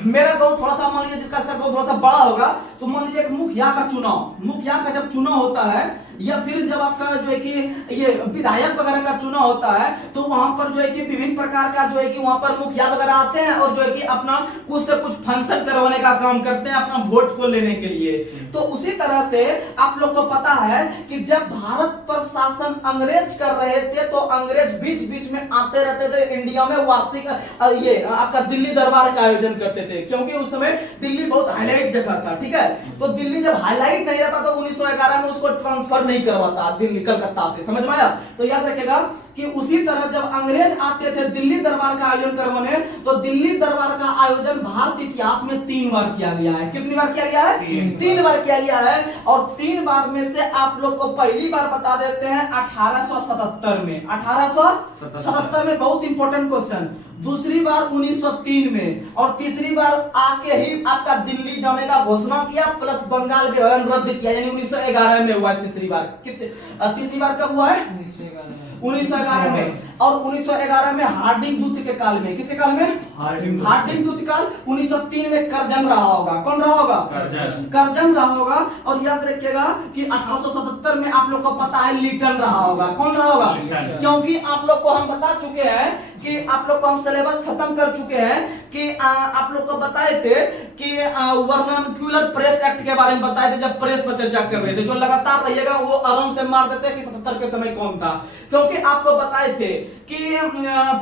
मेरा गांव थोड़ा सा, मान लीजिए जिसका गांव थोड़ा सा बड़ा होगा, तो मान लीजिए एक मुखिया का जब चुनाव होता है, या फिर जब आपका जो है कि ये विधायक वगैरह का चुनाव होता है, तो वहां पर जो है कि विभिन्न प्रकार का जो है कि वहां पर मुखिया वगैरह आते हैं और जो है कि अपना कुछ से कुछ फंक्शन करवाने का काम करते हैं अपना वोट को लेने के लिए। तो उसी तरह से आप लोग को पता है कि जब भारत पर शासन अंग्रेज कर रहे थे, तो अंग्रेज बीच बीच में आते रहते थे इंडिया में, वार्षिक ये आपका दिल्ली दरबार का आयोजन करते थे, क्योंकि उस समय दिल्ली बहुत हाईलाइट जगह था। ठीक है, तो दिल्ली जब हाईलाइट नहीं रहता तो 1911 में उसको ट्रांसफर नहीं करवाता दिल्ली कलकत्ता से, समझ में आया। तो याद रखिएगा कि उसी तरह जब अंग्रेज आते थे दिल्ली दरबार का आयोजन करवाने, तो दिल्ली दरबार का आयोजन भारत इतिहास में 3 बार किया गया है। कितनी बार किया गया है? 3 बार किया गया है। और 3 बार में से आप लोग को पहली बार बता देते हैं 1877 में, 1877 में, बहुत इंपॉर्टेंट क्वेश्चन। दूसरी बार 1903 में, और तीसरी बार आके ही आपका दिल्ली जाने का घोषणा किया, प्लस बंगाल विभाजन रद्द किया, यानी 1911 में हुआ है तीसरी बार। तीसरी बार कब हुआ है? 1911 में। और 1911 में हार्डिंग दूत के काल में, किसके काल में? हार्डिंग दूत काल। 1903 में करजन रहा होगा। कौन रहा होगा? करजन रहा होगा। और याद रखिएगा कि 1877 में आप लोग को पता है लिटन रहा होगा। कौन रहा होगा? क्योंकि आप लोग को हम बता चुके हैं कि आप लोग को हम सिलेबस खत्म कर चुके हैं कि आप लोग को बताए थे कि वर्नाक्यूलर प्रेस एक्ट के बारे में बताए थे, जब प्रेस पर चर्चा कर रहे थे। जो लगातार रहिएगा वो आराम से मार देते हैं कि 77 के समय कौन था, क्योंकि आपको बताए थे कि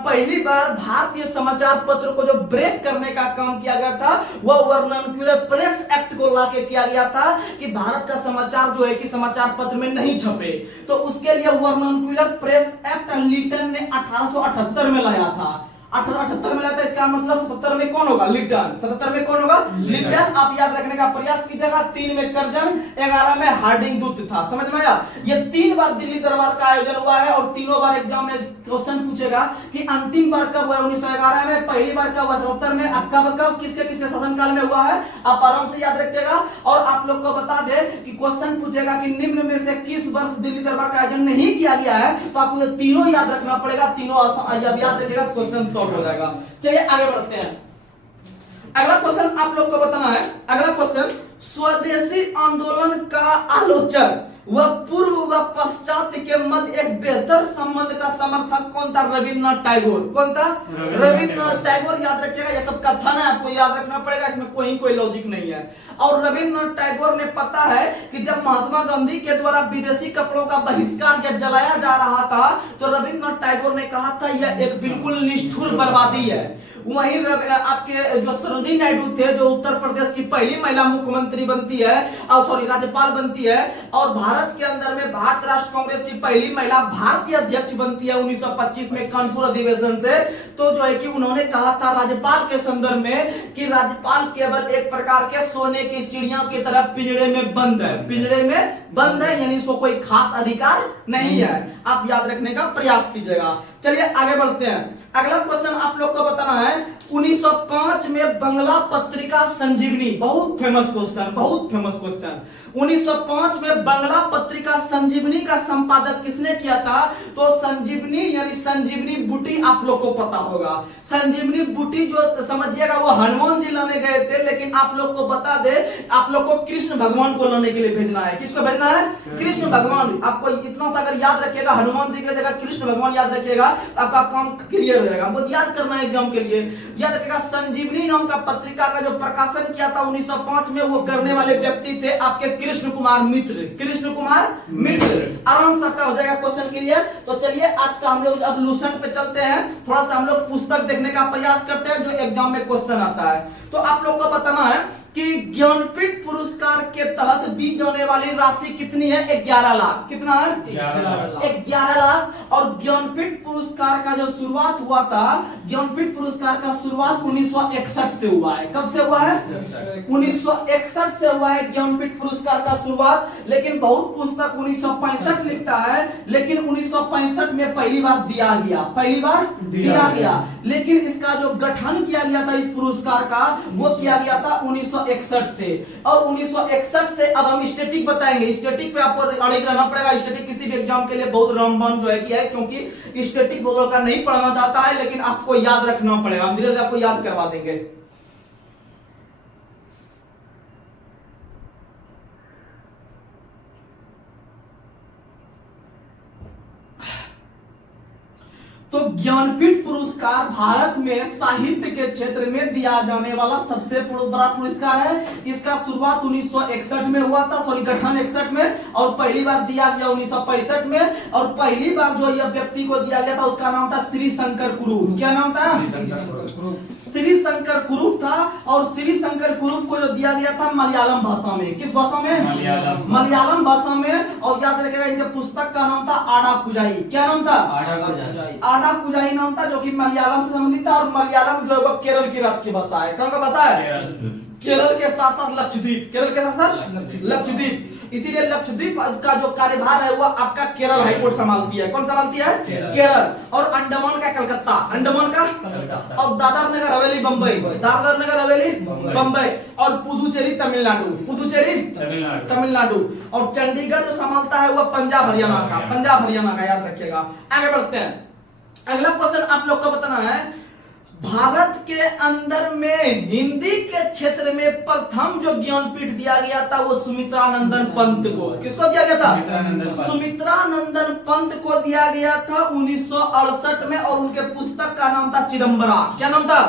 पहली बार भारतीय समाचार पत्र को जो ब्रेक करने का काम किया गया था, वह वर्नाक्यूलर प्रेस एक्ट को लाके किया गया था कि भारत का समाचार जो है कि समाचार पत्र में नहीं छपे। तो उसके लिए वर्नाक्यूलर प्रेस एक्ट लिटन ने 1878 में लाया था। 1878 में लाया था, इसका मतलब 77 में कौन होगा? लिटन। 77 में कौन होगा? लिटन। आप याद रखने का प्रयास कीजिएगा। 3 में करजन, 11 में हार्डिंग दूत था। समझ में आया? ये 3 बार दिल्ली दरबार का आयोजन हुआ है, और तीनों बार एग्जाम में क्वेश्चन पूछेगा कि अंतिम बार कब हुआ? 1911 में। पहली बार कब हुआ? 77 में। अब कब किसके किसके शासनकाल में हुआ है? आप आराम से याद रखिएगा। और आप लोग को बता दे कि क्वेश्चन पूछेगा कि निम्न में से किस वर्ष दिल्ली दरबार का आयोजन नहीं किया गया है, तो आपको ये तीनों याद रखना पड़ेगा। तीनों याद रखिएगा, क्वेश्चन हो जाएगा। चलिए आगे बढ़ते हैं। अगला क्वेश्चन आप लोग को बताना है। अगला क्वेश्चन, स्वदेशी आंदोलन का आलोचक वह पूर्व व पश्चात के मध्य एक बेहतर संबंध का समर्थक कौन था? रविन्द्रनाथ टैगोर। कौन था? रविन्द्रनाथ टैगोर। याद रखिएगा, ये सब कथन है, आपको याद रखना पड़ेगा, इसमें कोई लॉजिक नहीं है। और रविन्द्रनाथ टैगोर ने पता है कि जब महात्मा गांधी के द्वारा विदेशी कपड़ों का बहिष्कार जब जलाया जा रहा था, तो रविन्द्रनाथ टैगोर ने कहा था यह एक बिल्कुल निष्ठुर बर्बादी है। वहीं आपके जो सरोजिनी नायडू थे, जो उत्तर प्रदेश की पहली महिला मुख्यमंत्री बनती है, और राज्यपाल बनती है, और भारत के अंदर में भारत राष्ट्र कांग्रेस की पहली महिला भारतीय अध्यक्ष बनती है 1925 में कानपुर अधिवेशन से। तो जो है कि उन्होंने कहा था राज्यपाल के संदर्भ में कि राज्यपाल केवल एक प्रकार के सोने की चिड़िया की तरह पिंजड़े में बंद है, पिंजड़े में बंद है, यानी इसको कोई खास अधिकार नहीं है। आप याद रखने का प्रयास कीजिएगा। चलिए आगे बढ़ते हैं। अगला क्वेश्चन आप लोग को बताना है, 1905 में बंगला पत्रिका संजीवनी, बहुत फेमस क्वेश्चन। 1905 में बंगला पत्रिका संजीवनी का संपादक किसने किया था? तो संजीवनी यानी संजीवनी बूटी आप लोग को पता होगा। संजीवनी बूटी जो समझिएगा वो हनुमान जी लाने गए थे, लेकिन आप लोग को बता दे, आप लोग को कृष्ण भगवान को लाने के लिए भेजना है। किसको भेजना है? कृष्ण भगवान। आपको इतना सा अगर याद रखिएगा, हनुमान जी की जगह कृष्ण भगवान याद रखिएगा, आपका काम क्लियर हो जाएगा। बहुत याद करना है एग्जाम के लिए। याद रखिएगा, संजीवनी नाम का पत्रिका का जो प्रकाशन किया था 1905 में, वो करने वाले व्यक्ति थे आपके कृष्ण कुमार मित्र। कृष्ण कुमार मित्र। आराम से आपका हो जाएगा क्वेश्चन क्लियर। तो चलिए आज का हम लोग अब लूसेंट पे चलते हैं। थोड़ा सा हम लोग पुस्तक देखने का प्रयास करते हैं जो एग्जाम में क्वेश्चन आता है। तो आप लोग को बताना है कि ज्ञानपीठ पुरस्कार के तहत दी जाने वाली राशि कितनी है? 11 लाख। कितना है? 11 लाख। और ज्ञानपीठ पुरस्कार का जो शुरुआत हुआ था, ज्ञानपीठ पुरस्कार का शुरुआत 1961 से हुआ है। कब से हुआ है? 1961 से हुआ है ज्ञानपीठ पुरस्कार का शुरुआत। लेकिन बहुत पुस्तक 1965 लिखता है, लेकिन 1965 में पहली बार दिया गया, पहली बार दिया गया। लेकिन इसका जो गठन किया गया था इस पुरस्कार का, वो किया गया था 1961 से। और 1961 से अब हम स्टैटिक बताएंगे। स्टैटिक पे आपको अड़िग रहना पड़ेगा। स्टैटिक किसी भी एग्जाम के लिए बहुत रामबाण जो है किया है, क्योंकि स्टैटिक बहुत का नहीं पढ़ना चाहता है, लेकिन आपको याद रखना पड़ेगा। हम धीरे धीरे आपको याद करवा देंगे। तो ज्ञानपीठ पुरस्कार भारत में साहित्य के क्षेत्र में दिया जाने वाला सबसे बड़ा पुरस्कार है। इसका शुरुआत 1961 में हुआ था, सॉरी गठन 61 में, और पहली बार दिया गया 1965 में। और पहली बार जो यह व्यक्ति को दिया गया था उसका नाम था श्री शंकर कुरूप। क्या नाम था? श्री शंकर कुरूप था। और श्री शंकर कुरूप को जो दिया गया था मलयालम भाषा में। किस भाषा में? मलयालम भाषा में। और याद रखिएगा इनके पुस्तक का नाम था आड़ा कुजाई। क्या नाम था? आड़ा कुजाई नाम था, जो कि मलयालम से संबंधित था। और मलयालम जो है वो केरल की राज्य की भाषा है। कौन का भाषा है? केरल के साथ साथ लक्षद्वीप, केरल के साथ साथ लक्षद्वीप। इसीलिए लक्षद्वीप का जो कार्यभार है वो आपका केरल हाईकोर्ट संभालती है। कौन संभालती है? केरल। और अंडमान का कलकत्ता, अंडमान का, और दादर नगर हवेली बंबई, दादर नगर हवेली बंबई, और पुदुचेरी तमिलनाडु, पुदुचेरी तमिलनाडु। और चंडीगढ़ जो संभालता है वो पंजाब हरियाणा का, पंजाब हरियाणा का, याद रखिएगा। आगे बढ़ते हैं। अगला क्वेश्चन आप लोग को बताना है, भारत के अंदर में हिंदी के क्षेत्र में प्रथम जो ज्ञानपीठ दिया गया था वो सुमित्रानंदन पंत को। किसको दिया गया था? सुमित्रानंदन पंत को दिया गया था 1968 में। और उनके पुस्तक का नाम था चिदम्बरा। क्या नाम था?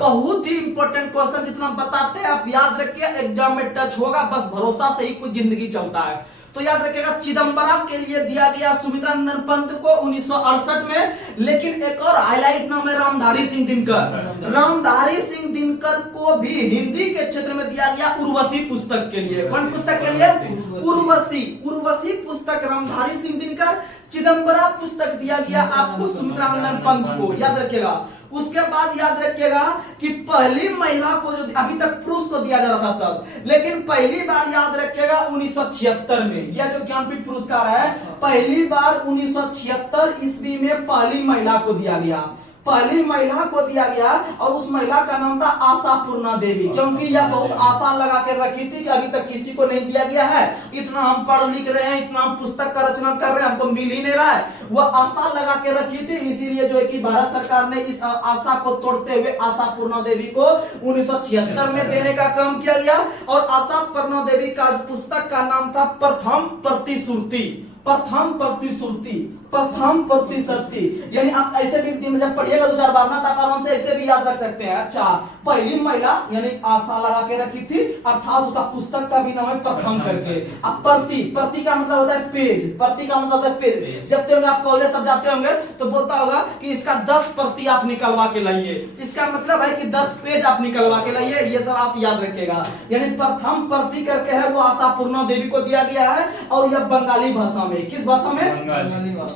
बहुत ही इंपॉर्टेंट क्वेश्चन, जितना बताते हैं आप याद रखिए, एग्जाम में टच होगा। बस भरोसा से ही कुछ जिंदगी चलता है। तो याद रखिएगा, चिदम्बरा के लिए दिया गया सुमित्रानंदन पंत को 1968 में। लेकिन एक और हाईलाइट नाम है रामधारी सिंह दिनकर। रामधारी सिंह दिनकर को भी हिंदी के क्षेत्र में दिया गया उर्वशी पुस्तक के लिए। कौन पुस्तक के लिए? उर्वशी। उर्वशी पुस्तक रामधारी सिंह दिनकर। चिदम्बरा पुस्तक दिया गया आपको सुमित्रानंदन पंत को, याद रखिएगा। उसके बाद याद रखिएगा कि पहली महिला को, जो अभी तक पुरुष को दिया जा रहा था सब, लेकिन पहली बार याद रखिएगा 1976 में। यह जो ज्ञानपीठ पुरस्कार है पहली बार 1976 ईस्वी में पहली महिला को दिया गया। पहली महिला को दिया गया और उस महिला का नाम था आशापूर्णा देवी। क्योंकि यह बहुत आशा लगा के रखी थी कि अभी तक किसी को नहीं दिया गया है, इतना हम पढ़ लिख रहे हैं, इतना हम पुस्तक का रचना कर रहे हैं, हमको मिल ही नहीं रहा है। वह आशा लगा के रखी थी, इसीलिए जो है कि भारत सरकार ने इस आशा को तोड़ते हुए आशापूर्णा देवी को 1976 में देने का काम किया गया। और आशापूर्णा देवी का पुस्तक का नाम था प्रथम प्रतिश्रुति। प्रथम प्रतिश्रुति, प्रथम प्रतिश्रुति। यानी आप ऐसे भी जब पढ़िएगा 2-4 बार ना, तो आप आराम से ऐसे भी याद रख सकते हैं। अच्छा, पहली महिला यानी आशा लगा के रखी थी, अर्थात उसका पुस्तक का भी नाम है प्रथम करके। अब प्रति, प्रति का मतलब होता है पेज, प्रति का मतलब होता है पेज। जब तक आप कॉलेज सब जाते होंगे तो बोलता होगा कि इसका 10 प्रति आप निकलवा के लाइए। इसका मतलब है कि 10 पेज आप निकलवा के लाइए। ये सब आप याद रखिएगा। यानी प्रथम प्रति करके है वो आशापूर्णा देवी को दिया गया है। और यह बंगाली भाषा में, किस भाषा में?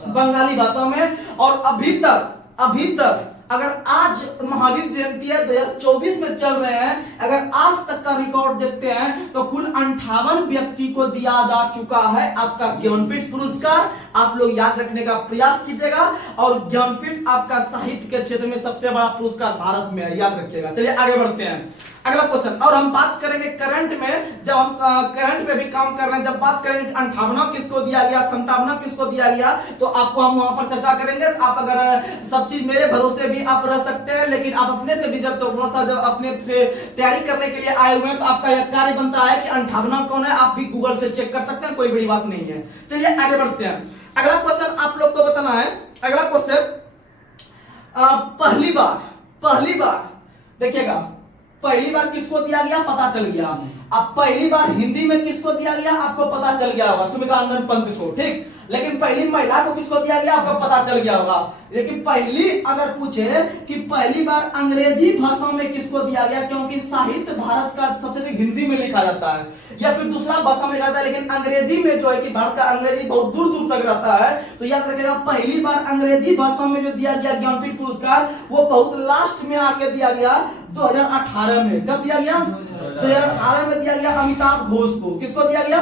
बंगाली भाषा में। और अभी तक अगर आज महावीर जयंती है 2024 में चल रहे हैं, अगर आज तक का रिकॉर्ड देखते हैं तो कुल 58 व्यक्ति को दिया जा चुका है आपका ज्ञानपीठ पुरस्कार। आप लोग याद रखने का प्रयास कीजिएगा। और ज्ञानपीठ आपका साहित्य के क्षेत्र में सबसे बड़ा पुरस्कार भारत में है, याद रखिएगा। चलिए आगे बढ़ते हैं। अगला क्वेश्चन, और हम बात करेंगे करंट में, जब हम करंट पे भी काम कर रहे हैं, जब बात करेंगे 58 किसको दिया गया, 57 किसको दिया गया, तो आपको हम वहां पर चर्चा करेंगे। आप अगर सब चीज मेरे भरोसे भी आप रह सकते हैं, लेकिन आप अपने से भी जब थोड़ा सा जब अपने तैयारी करने के लिए आए हुए हैं, तो आपका यह कार्य बनता है कि 58 कौन है, आप भी गूगल से चेक कर सकते हैं, कोई बड़ी बात नहीं है। चलिए आगे बढ़ते हैं। अगला क्वेश्चन आप लोग को बताना है। अगला क्वेश्चन, पहली बार देखिएगा, पहली बार किसको दिया गया पता चल गया। अब पहली बार हिंदी में किसको दिया गया आपको पता चल गया होगा, सुमित्रानंदन पंत को। ठीक, लेकिन पहली महिला को किसको दिया गया आपको पता चल गया होगा। लेकिन पहली अगर पूछे कि पहली बार अंग्रेजी भाषा में किसको दिया गया, क्योंकि साहित्य भारत का सबसे अधिक हिंदी में लिखा जाता है या फिर दूसरा भाषा में लिखा जाता है, लेकिन अंग्रेजी में जो है कि भारत का अंग्रेजी बहुत दूर दूर तक रहता है, तो याद रखिएगा पहली बार अंग्रेजी भाषा में जो दिया गया ज्ञानपीठ पुरस्कार वो बहुत लास्ट में आके दिया गया 2018 में। कब दिया गया? 2018 में दिया गया अमिताभ घोष को। किसको दिया गया?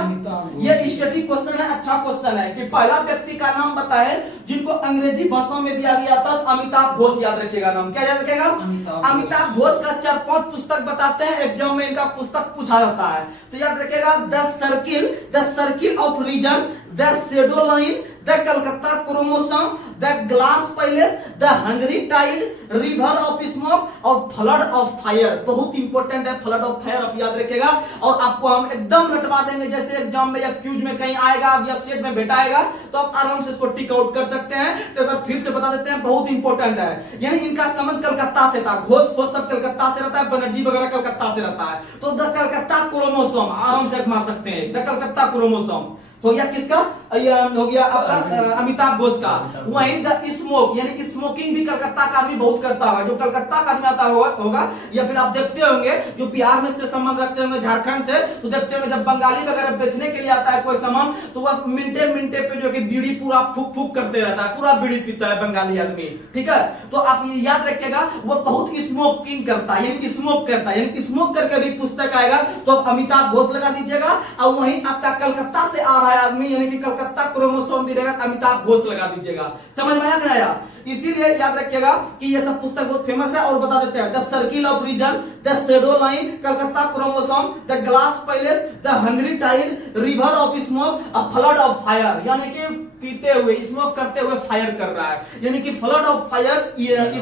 ये स्टैटिक क्वेश्चन है, अच्छा क्वेश्चन है कि पहला व्यक्ति का नाम बताए जिनको अंग्रेजी भाषा में दिया गया था। अमिताभ घोष याद रखिएगा नाम। क्या याद रखिएगा? अमिताभ घोष का 4-5 पुस्तक बताते हैं, एग्जाम में इनका पुस्तक पूछा जाता है, तो याद रखिएगा the circle of reason, the shadow line, the Calcutta chromosome, the glass palace, the hungry tide, river of smoke और फ्लड ऑफ फायर। बहुत इंपॉर्टेंट है फ्लड ऑफ फायर, आप याद रखिएगा और आपको हम एकदम रटवा देंगे। जैसे एग्जाम में या क्यूज में कहीं आएगा या सेट में भेटाएगा तो आप आराम से इसको टिक आउट कर सकते हैं। तो एक बार फिर से बता देते हैं, बहुत इंपॉर्टेंट है। यानी इनका संबंध कलकत्ता से था, घोष सब कलकत्ता से रहता है, बनर्जी वगैरह कलकत्ता से रहता है। तो द कलकत्ता क्रोमोसोम आराम से मार सकते हैं, द कलकत्ता क्रोमोसोम हो गया किसका? हो गया आपका अमिताभ घोष का। वहीं द स्मोक यानी स्मोकिंग भी कलकत्ता का आदमी बहुत करता होगा, जो कलकत्ता का आदमी आता होगा या फिर आप देखते होंगे जो बिहार में से संबंध रखते होंगे झारखंड से, तो देखते होंगे जब बंगाली वगैरह बेचने के लिए आता है कोई सामान तो वह मिनटे मिनटे पे जो कि बीड़ी पूरा फूक फूक करते रहता है, पूरा बीड़ी पीता है बंगाली आदमी, ठीक है। तो आप ये याद रखिएगा वो बहुत स्मोकिंग करता है, यानी स्मोक करता है, यानी स्मोक करके भी पुस्तक आएगा तो आप अमिताभ घोष लगा दीजिएगा। और वहीं आपका कलकत्ता से आ रहा है आदमी यानी कि कलकत्ता क्रोमोसोम भी रहेगा, अमिताभ घोष लगा दीजिएगा। समझ में आया कि नहीं आया? इसीलिए याद रखिएगा कि ये सब पुस्तक बहुत फेमस है। और बता देते हैं the circle of reason, the shadow line, Calcutta chromosome, the glass palace, the hungry tide, river of smoke, a flood of fire. यानी कि पीते हुए स्मोक करते हुए फायर कर रहा है, यानी कि फ्लड ऑफ फायर,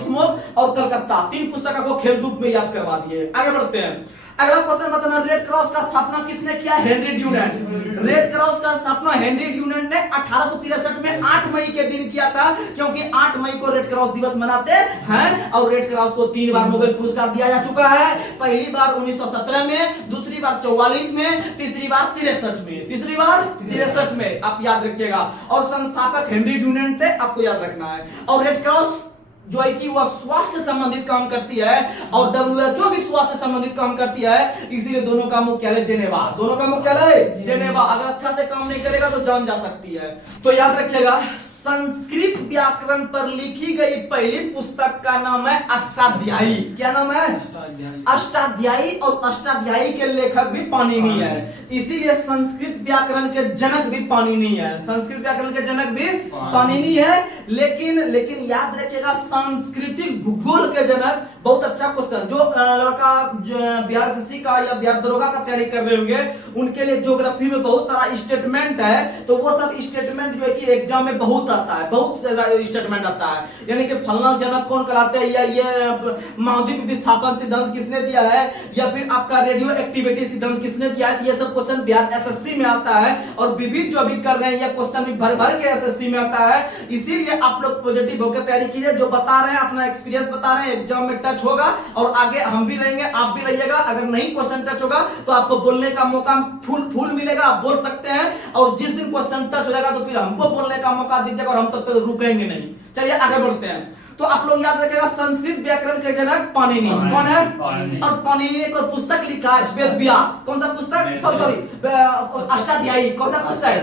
स्मोक और कलकत्ता, 3 पुस्तक आपको खेल-धूप में याद करवा दिए। आगे बढ़ते हैं। अगला क्वेश्चन बताना, रेड क्रॉस का स्थापना किसने किया? Henry Dunant. रेड क्रॉस का स्थापना हेनरी ड्यूनेंट ने 1863 में 8 मई के दिन किया था, क्योंकि 8 मई को रेड क्रॉस दिवस मनाते हैं। और रेड क्रॉस को 3 बार नोबेल पुरस्कार दिया जा चुका है। पहली बार 1917 में, दूसरी बार 44 में, तीसरी बार 63 में। आप याद रखिएगा। और संस्थापक हेनरी ड्यूनेंट थे, आपको याद रखना है। और रेड क्रॉस जो है कि वह स्वास्थ्य से संबंधित काम करती है और WHO भी स्वास्थ्य से संबंधित काम करती है, इसीलिए दोनों का मुख्यालय जेनेवा। दोनों का मुख्यालय जेनेवा। अगर अच्छा से काम नहीं करेगा तो जान जा सकती है। तो याद रखिएगा संस्कृत व्याकरण पर लिखी गई पहली पुस्तक का नाम है अष्टाध्यायी। क्या नाम है? अष्टाध्यायी। और अष्टाध्यायी के लेखक भी पाणिनि है, इसीलिए संस्कृत व्याकरण के जनक भी पाणिनि है। संस्कृत व्याकरण के जनक भी पाणिनि है। लेकिन याद रखिएगा सांस्कृतिक भूगोल के जनक, बहुत अच्छा क्वेश्चन, जो लड़का बिहार एसएससी का या बिहार दरोगा का तैयारी कर रहे होंगे उनके लिए ज्योग्राफी में बहुत सारा स्टेटमेंट है, तो वो सब स्टेटमेंट जो है कि एग्जाम में बहुत आता है, बहुत ज्यादा स्टेटमेंट आता है। यानी कि फलना जनक कौन कहलाते हैं, या ये महाद्वीप विस्थापन सिद्धांत किसने दिया है, या फिर आपका रेडियो एक्टिविटी सिद्धांत किसने दिया है, ये सब क्वेश्चन बिहार एसएससी में आता है। और विविध जो अभी कर रहे हैं ये क्वेश्चन भी भर भर के एसएससी में आता है। इसीलिए आप लोग पॉजिटिव होकर तैयारी कीजिए। जो बता रहे हैं अपना एक्सपीरियंस बता रहे हैं, एग्जाम में टच होगा और आगे हम भी रहेंगे, आप भी रहिएगा। अगर नहीं क्वेश्चन टच होगा तो आपको बोलने का मौका फुल मिलेगा, आप बोल सकते हैं। और जिस दिन क्वेश्चन टच हो जाएगा तो फिर हमको बोलने का मौका दीजिएगा और हम तब तक रुकेंगे नहीं। चलिए आगे बढ़ते हैं। तो आप लोग याद रखिएगा संस्कृत व्याकरण के जनक पाणिनि। कौन है? और पाणिनि ने कोई पुस्तक लिखा है वेद व्यास। कौन सा पुस्तक? सॉरी अष्टाध्यायी। कौन सा पुस्तक?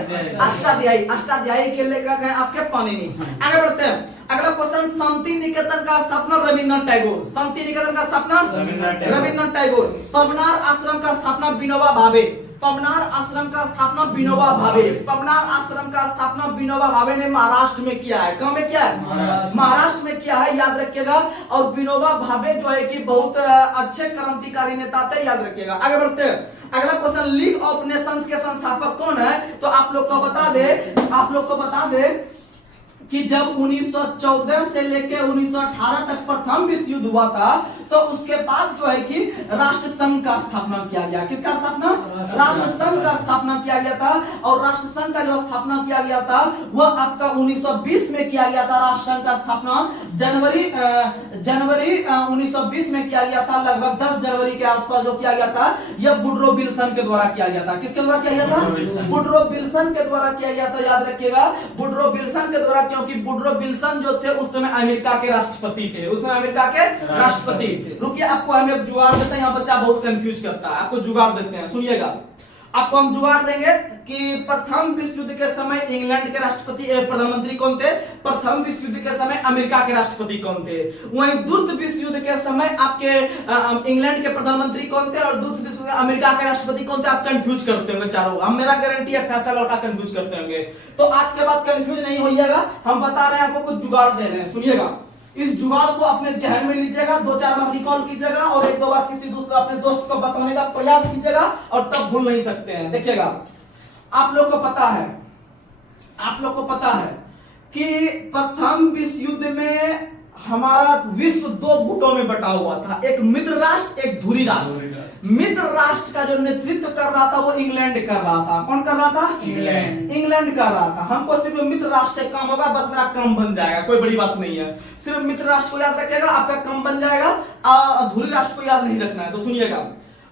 अष्टाध्यायी के लेखक है आपके पाणिनि। आगे बढ़ते हैं। अगला क्वेश्चन, शांति निकेतन का स्थापना रविन्द्रनाथ टैगोर। शांति निकेतन का स्थापना रविन्द्रनाथ टैगोर। पवनार आश्रम का स्थापना विनोबा भावे। पवनार आश्रम का स्थापना विनोबा भावे। पवनार आश्रम का स्थापना विनोबा भावे ने महाराष्ट्र में किया है। कहां में किया है? महाराष्ट्र में किया है, याद रखिएगा। और विनोबा भावे जो है कि बहुत अच्छे क्रांतिकारी नेता थे, याद रखिएगा। आगे बढ़ते हैं। अगला क्वेश्चन, लीग ऑफ नेशंस के संस्थापक कौन है? तो आप लोग को बता दे कि जब 1914 से लेकर 1918 तक प्रथम विश्व युद्ध हुआ था तो उसके बाद जो है कि राष्ट्र संघ का स्थापना किया गया। किसका स्थापना? राष्ट्र संघ का स्थापना किया गया था। और राष्ट्र संघ का जो स्थापना किया गया था वह आपका 1920 में किया गया था। राष्ट्र संघ का स्थापना जनवरी 1920 में किया गया था, लगभग 10 जनवरी के आसपास जो किया गया था यह वुडरो विल्सन के द्वारा किया गया था। किसके द्वारा किया गया था? वुडरो विल्सन के द्वारा किया गया था। याद रखिएगा, वुडरो विल्सन के द्वारा, क्योंकि वुडरो विल्सन जो थे उस समय अमेरिका के राष्ट्रपति थे। उस समय अमेरिका के राष्ट्रपति। रुकिए, आपको हम एक जुगाड़ देते हैं, यहाँ बच्चा बहुत कंफ्यूज करता है, आपको जुगाड़ देते हैं, सुनिएगा। आपको हम जुगाड़ देंगे कि प्रथम विश्व युद्ध के समय इंग्लैंड के राष्ट्रपति प्रधानमंत्री कौन थे, प्रथम विश्व युद्ध के समय अमेरिका के राष्ट्रपति कौन थे, वहीं द्वितीय विश्व युद्ध के समय आपके इंग्लैंड के प्रधानमंत्री कौन थे और द्वितीय विश्व युद्ध अमेरिका के राष्ट्रपति कौन थे। आप कंफ्यूज करते होंगे चारों, हम मेरा गारंटी अच्छा लड़का कंफ्यूज करते होंगे। तो आज के बाद कंफ्यूज नहीं होइएगा, हम बता रहे हैं आपको, कुछ जुगाड़ दे रहे हैं, सुनिएगा। इस जुगाड़ को अपने जहन में लीजिएगा, 2-4 बार रिकॉल कीजिएगा और 1-2 बार किसी दूसरे अपने दोस्त को बताने का प्रयास कीजिएगा और तब भूल नहीं सकते हैं। देखिएगा, आप लोग को पता है कि प्रथम विश्व युद्ध में हमारा विश्व 2 गुटों में बटा हुआ था, एक मित्र राष्ट्र, एक धुरी राष्ट्र। मित्र राष्ट्र का जो नेतृत्व कर रहा था वो इंग्लैंड कर रहा था। कौन कर रहा था? इंग्लैंड कर रहा था। हमको सिर्फ मित्र राष्ट्र से काम होगा, बस मेरा काम बन जाएगा, कोई बड़ी बात नहीं है। सिर्फ मित्र राष्ट्र को याद रखिएगा, आपका काम बन जाएगा, धुरी राष्ट्र को याद नहीं रखना है। तो सुनिएगा,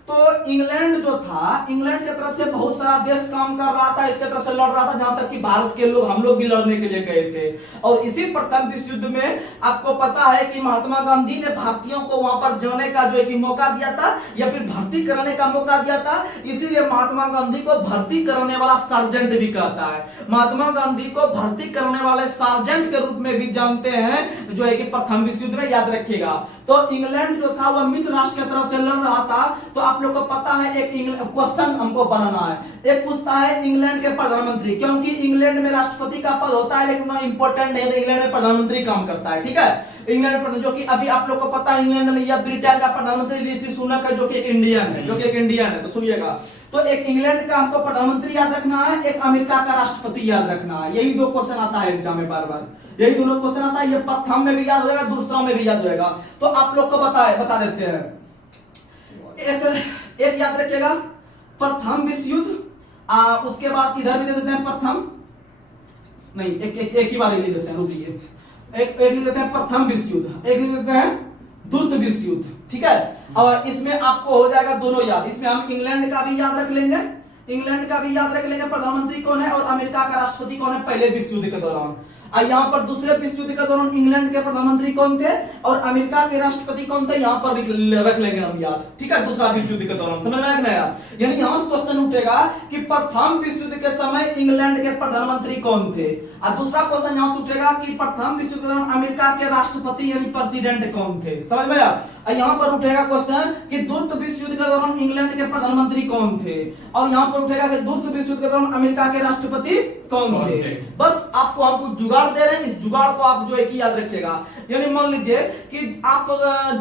तो इंग्लैंड जो था, इंग्लैंड की तरफ से बहुत सारा देश काम कर रहा था, इसके तरफ से लड़ रहा था, जहां तक कि भारत के लोग, हम लोग भी लड़ने के लिए गए थे। और इसी प्रथम विश्व युद्ध में आपको पता है कि महात्मा गांधी ने भारतीयों को वहां पर जाने का जो एक मौका दिया था या फिर भर्ती कराने का मौका दिया था। इसीलिए महात्मा गांधी को भर्ती कराने वाला सार्जेंट भी कहता है। महात्मा गांधी को भर्ती करने वाले सार्जेंट के रूप में भी जानते हैं, जो है कि प्रथम विश्व युद्ध में, याद रखिएगा। तो इंग्लैंड जो था वह मित्र राष्ट्र की तरफ से लड़ रहा था। तो आप लोग को पता है, एक क्वेश्चन हमको बनाना है। एक पूछता है इंग्लैंड के प्रधानमंत्री, क्योंकि इंग्लैंड में राष्ट्रपति का पद होता है लेकिन इंपॉर्टेंट नहीं है, इंग्लैंड में प्रधानमंत्री काम करता है, ठीक है। इंग्लैंड पर जो कि अभी आप लोग को पता है, इंग्लैंड में या ब्रिटेन का प्रधानमंत्री ऋषि सुनक है, जो कि एक इंडियन है, तो सुनिएगा। तो एक इंग्लैंड का हमको प्रधानमंत्री याद रखना है, एक अमेरिका का राष्ट्रपति याद रखना है। यही 2 क्वेश्चन आता है एग्जाम में, बार यही दोनों क्वेश्चन आता है। ये प्रथम में भी याद होगा, दूसरा में भी याद होगा। तो आप लोग को बता देते हैं। एक याद रखिएगा, प्रथम विश्व युद्ध, उसके बाद इधर भी दे देते हैं प्रथम, नहीं एक ही बार लिख देते हैं, रुकिए, एक लिख देते हैं प्रथम विश्व युद्ध, एक लिख देते हैं द्वितीय विश्व युद्ध, ठीक है। और इसमें आपको हो जाएगा दोनों याद। इसमें हम इंग्लैंड का भी याद रख लेंगे, प्रधानमंत्री कौन है, और अमेरिका का राष्ट्रपति कौन है पहले विश्व युद्ध के दौरान। यहाँ पर दूसरे विश्व युद्ध के दौरान इंग्लैंड के प्रधानमंत्री कौन थे और अमेरिका के राष्ट्रपति कौन थे, यहाँ पर रख लेंगे हम याद, ठीक है। दूसरा विश्व युद्ध के दौरान, समझ में आया ना यार। यानी यहाँ से क्वेश्चन उठेगा कि प्रथम विश्व युद्ध के समय इंग्लैंड के प्रधानमंत्री कौन थे, और दूसरा क्वेश्चन यहाँ से उठेगा कि प्रथम विश्व युद्ध के दौरान अमेरिका के राष्ट्रपति यानी प्रेसिडेंट कौन थे, समझ में आया। यहाँ पर उठेगा क्वेश्चन कि द्वितीय विश्व युद्ध के दौरान इंग्लैंड के प्रधानमंत्री कौन थे, और यहाँ पर उठेगा कि द्वितीय विश्व युद्ध के दौरान अमेरिका के राष्ट्रपति कौन थे। बस आपको हम कुछ जुगाड़ दे रहे हैं, इस जुगाड़ को आप जो है कि याद रखिएगा। यानी मान लीजिए कि आप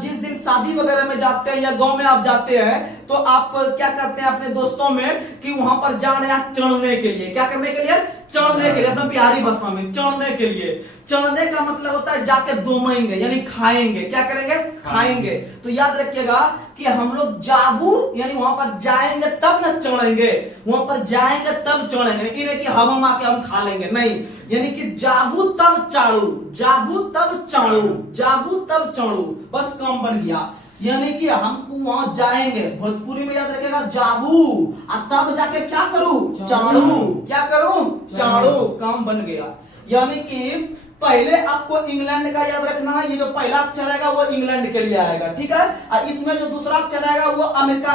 जिस दिन शादी वगैरह में जाते हैं या गांव में आप जाते हैं, तो आप क्या करते हैं अपने दोस्तों में कि वहां पर जा रहे हैं चढ़ने के लिए। क्या करने के लिए? चढ़ने के लिए, अपना बिहारी भाषा में चढ़ने के लिए। चढ़ने का मतलब होता है जाके दोमेंगे, यानी खाएंगे। क्या करेंगे? खाएंगे। तो याद रखिएगा कि हम लोग जाबू यानी वहां पर जाएंगे तब न चढ़ेंगे, वहां पर जाएंगे तब चढ़ेंगे, ये नहीं कि हम आके हम खा लेंगे, नहीं। यानी कि जाबू तब चाड़ू, जाबू तब चाड़ू, जाबू तब चाड़ू, बस काम बन गया। यानी कि हमको वहां जाएंगे, भोजपुरी में याद रखेगा जाबू, और तब जाके क्या करूं? चाड़ू। क्या करूं? चाड़ू, काम बन गया। यानी कि पहले आपको इंग्लैंड का याद रखना है, ये जो पहला अक्षर आएगा वो इंग्लैंड के लिए आएगा, ठीक है। और इसमें जो दूसरा अक्षर आएगा वो अमेरिका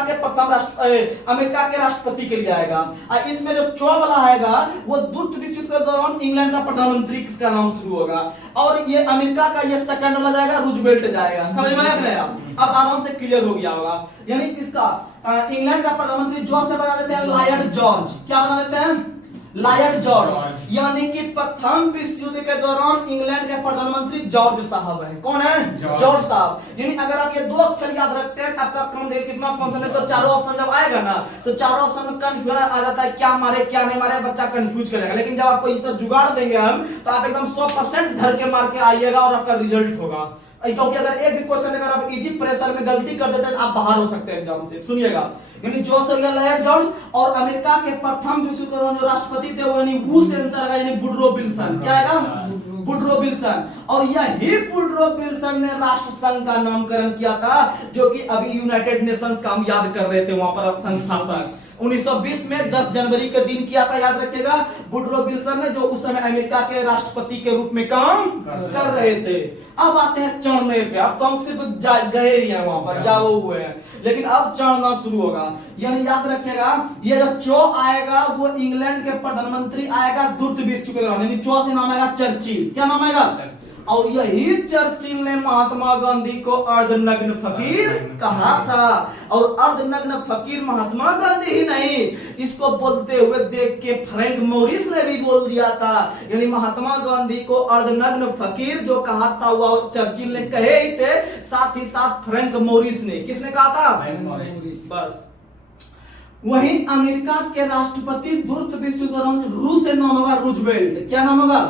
के राष्ट्रपति के लिए आएगा। और इसमें जो चौ वाला आएगा वो द्वितीय विश्व युद्ध के दौरान इंग्लैंड का प्रधानमंत्री का नाम शुरू होगा, और ये अमेरिका का ये सेकंड वाला जाएगा, रूजवेल्ट जाएगा। समझ में आया? अब आराम से क्लियर हो गया होगा। यानी इसका इंग्लैंड का प्रधानमंत्री जॉर्ज से बना देते हैं लॉर्ड जॉर्ज। क्या बना देते हैं? Lord George. यानी कि प्रथम विश्व युद्ध के दौरान इंग्लैंड के प्रधानमंत्री जॉर्ज साहब हैं। कौन है? जॉर्ज साहब। यानी अगर आप ये 2 अक्षर याद रखते हैं आपका कम देखिए कितना कॉन्फिडेंस है। तो चारों ऑप्शन जब आएगा ना तो चारों ऑप्शन में कंफ्यूजन आ जाता है, क्या मारे क्या नहीं मारे, बच्चा कंफ्यूज करेगा। लेकिन जब आपको इस पर जुगाड़ देंगे हम तो आप एकदम 100% धर के मार के आइएगा और आपका रिजल्ट होगा। क्योंकि अगर एक भी क्वेश्चन अगर आप इजी प्रेशर में गलती कर देते हैं आप बाहर हो सकते हैं एग्जाम से। सुनिएगा, यानी जोसेफ लॉयड जॉर्ज और अमेरिका के प्रथम विश्व युद्ध जो राष्ट्रपति थे वो यानी वू सेंसर का यानी वुडरो विल्सन, क्या आएगा वुडरो विल्सन। और यही वुडरो विल्सन ने राष्ट्र संघ का नामकरण किया था, जो कि अभी यूनाइटेड नेशंस का हम याद कर रहे थे वहां पर संस्थापक 1920 में 10 जनवरी के दिन किया था, याद रखिएगा वुडरो विल्सन ने, जो उस समय अमेरिका के राष्ट्रपति के रूप में काम कर रहे थे। अब आते हैं चढ़ने पे, अब तो हम सिर्फ गए ही हैं वहां पर, जाओ हुए हैं, लेकिन अब चढ़ना शुरू होगा। यानी याद रखिएगा ये जो चौ आएगा वो इंग्लैंड के प्रधानमंत्री आएगा द्वितीय विश्व युद्ध के दौरान, यानी चौ से नाम आएगा चर्चिल, क्या नाम आएगा, और यही चर्चिल ने महात्मा गांधी को अर्धनग्न फकीर कहा था। और अर्धनग्न फकीर महात्मा गांधी ही नहीं, इसको बोलते हुए देख के फ्रैंक मोरिस ने भी बोल दिया था। यानी महात्मा गांधी को अर्धनग्न फकीर जो कहा था वह चर्चिल ने कहे ही थे, साथ ही साथ फ्रैंक मोरिस ने, किसने कहा था, बस। वहीं अमेरिका के राष्ट्रपति द्वितीय विश्व युद्ध दौरान रूस से नाम होगा रूजवेल्ट, क्या नाम होगा,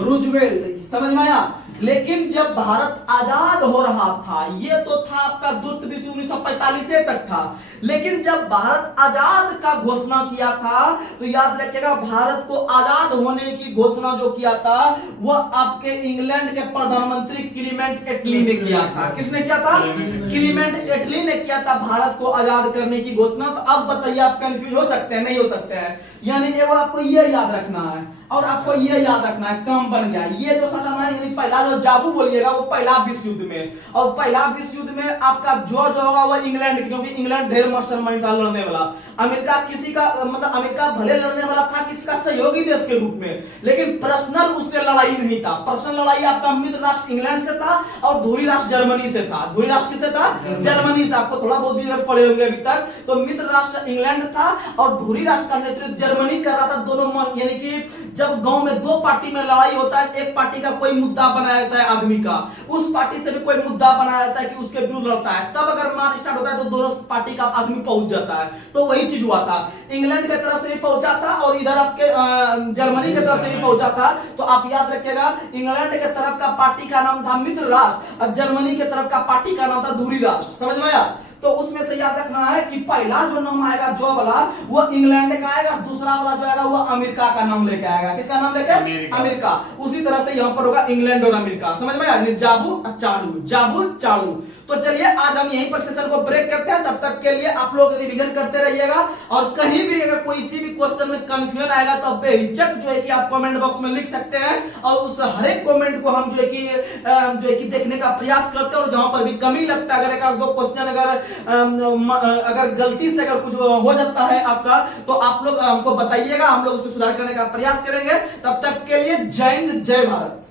रूजवेल्ट, समझ में आया। लेकिन जब भारत आजाद हो रहा था, ये तो था आपका द्वितीय विश्व 1945 तक था, लेकिन जब भारत आजाद का घोषणा किया था तो याद रखिएगा भारत को आजाद होने की घोषणा जो किया था वह आपके इंग्लैंड के प्रधानमंत्री क्लीमेंट एटली ने किया था। किसने किया था, क्लीमेंट एटली ने किया था भारत को आजाद करने की घोषणा। तो अब बताइए आप कंफ्यूज हो सकते हैं, नहीं हो सकते हैं, यानी वो आपको ये याद रखना है और आपको ये याद रखना है, काम बन गया। ये जो सटना है यानी पहला जो जाबू बोलिएगा वो पहला विश्व युद्ध में, और पहला विश्व युद्ध में आपका जो होगा वो इंग्लैंड, क्योंकि इंग्लैंड ढेर मास्टरमाइंड था लड़ने वाला। अमेरिका किसी का मतलब अमेरिका भले लड़ने वाला था किसी का सहयोगी देश के रूप में, लेकिन पर्सनल उससे लड़ाई नहीं था। पर्सनल लड़ाई आपका मित्र राष्ट्र इंग्लैंड से था और धुरी राष्ट्र जर्मनी से था। धुरी राष्ट्र किससे था, जर्मनी से। आपको थोड़ा बहुत भी अगर पढ़े होंगे अभी तक, तो मित्र राष्ट्र इंग्लैंड था और धुरी राष्ट्र का नेतृत्व जर्मनी कर रहा था। दोनों यानी कि जब गांव में दो पार्टी में लड़ाई होता है, एक पार्टी का कोई मुद्दा बनाया जाता है आदमी का, उस पार्टी से भी कोई मुद्दा बनाया जाता है कि उसके विरुद्ध लड़ता है, तब अगर मार स्टार्ट होता है तो दोनों पार्टी का आदमी पहुंच जाता है। तो वही चीज हुआ था, इंग्लैंड की तरफ से भी पहुंचा था और इधर आपके जर्मनी की तरफ से भी पहुंचा था। तो आप याद रखिएगा इंग्लैंड के तरफ का पार्टी का नाम था मित्र राष्ट्र और जर्मनी के तरफ का पार्टी का नाम था धुरी राष्ट्र, समझ में आया। तो उसमें से याद रखना है कि पहला जो नाम आएगा जो वाला वो इंग्लैंड का आएगा, दूसरा वाला जो आएगा वो अमेरिका का नाम लेके आएगा। किसका नाम लेके, अमेरिका। उसी तरह से यहाँ पर होगा इंग्लैंड और अमेरिका, समझ में आया, जाबू चाड़ू, जाबू चाड़ू। तो चलिए आज हम यहीं पर सेशन को ब्रेक करते हैं, तब तक के लिए आप लोग रिवीजन करते रहिएगा और कहीं भी अगर कोई सी भी क्वेश्चन में कंफ्यूजन आएगा तो बेहिचक जो है कि आप कमेंट बॉक्स में लिख सकते हैं और उस हर एक कमेंट को हम जो है कि देखने का प्रयास करते हैं और जहां पर भी कमी लगता है, अगर एक दो क्वेश्चन अगर गलती से अगर कुछ हो जाता है आपका तो आप लोग हमको बताइएगा, हम लोग उसको सुधार करने का प्रयास करेंगे। तब तक के लिए जय हिंद, जय भारत।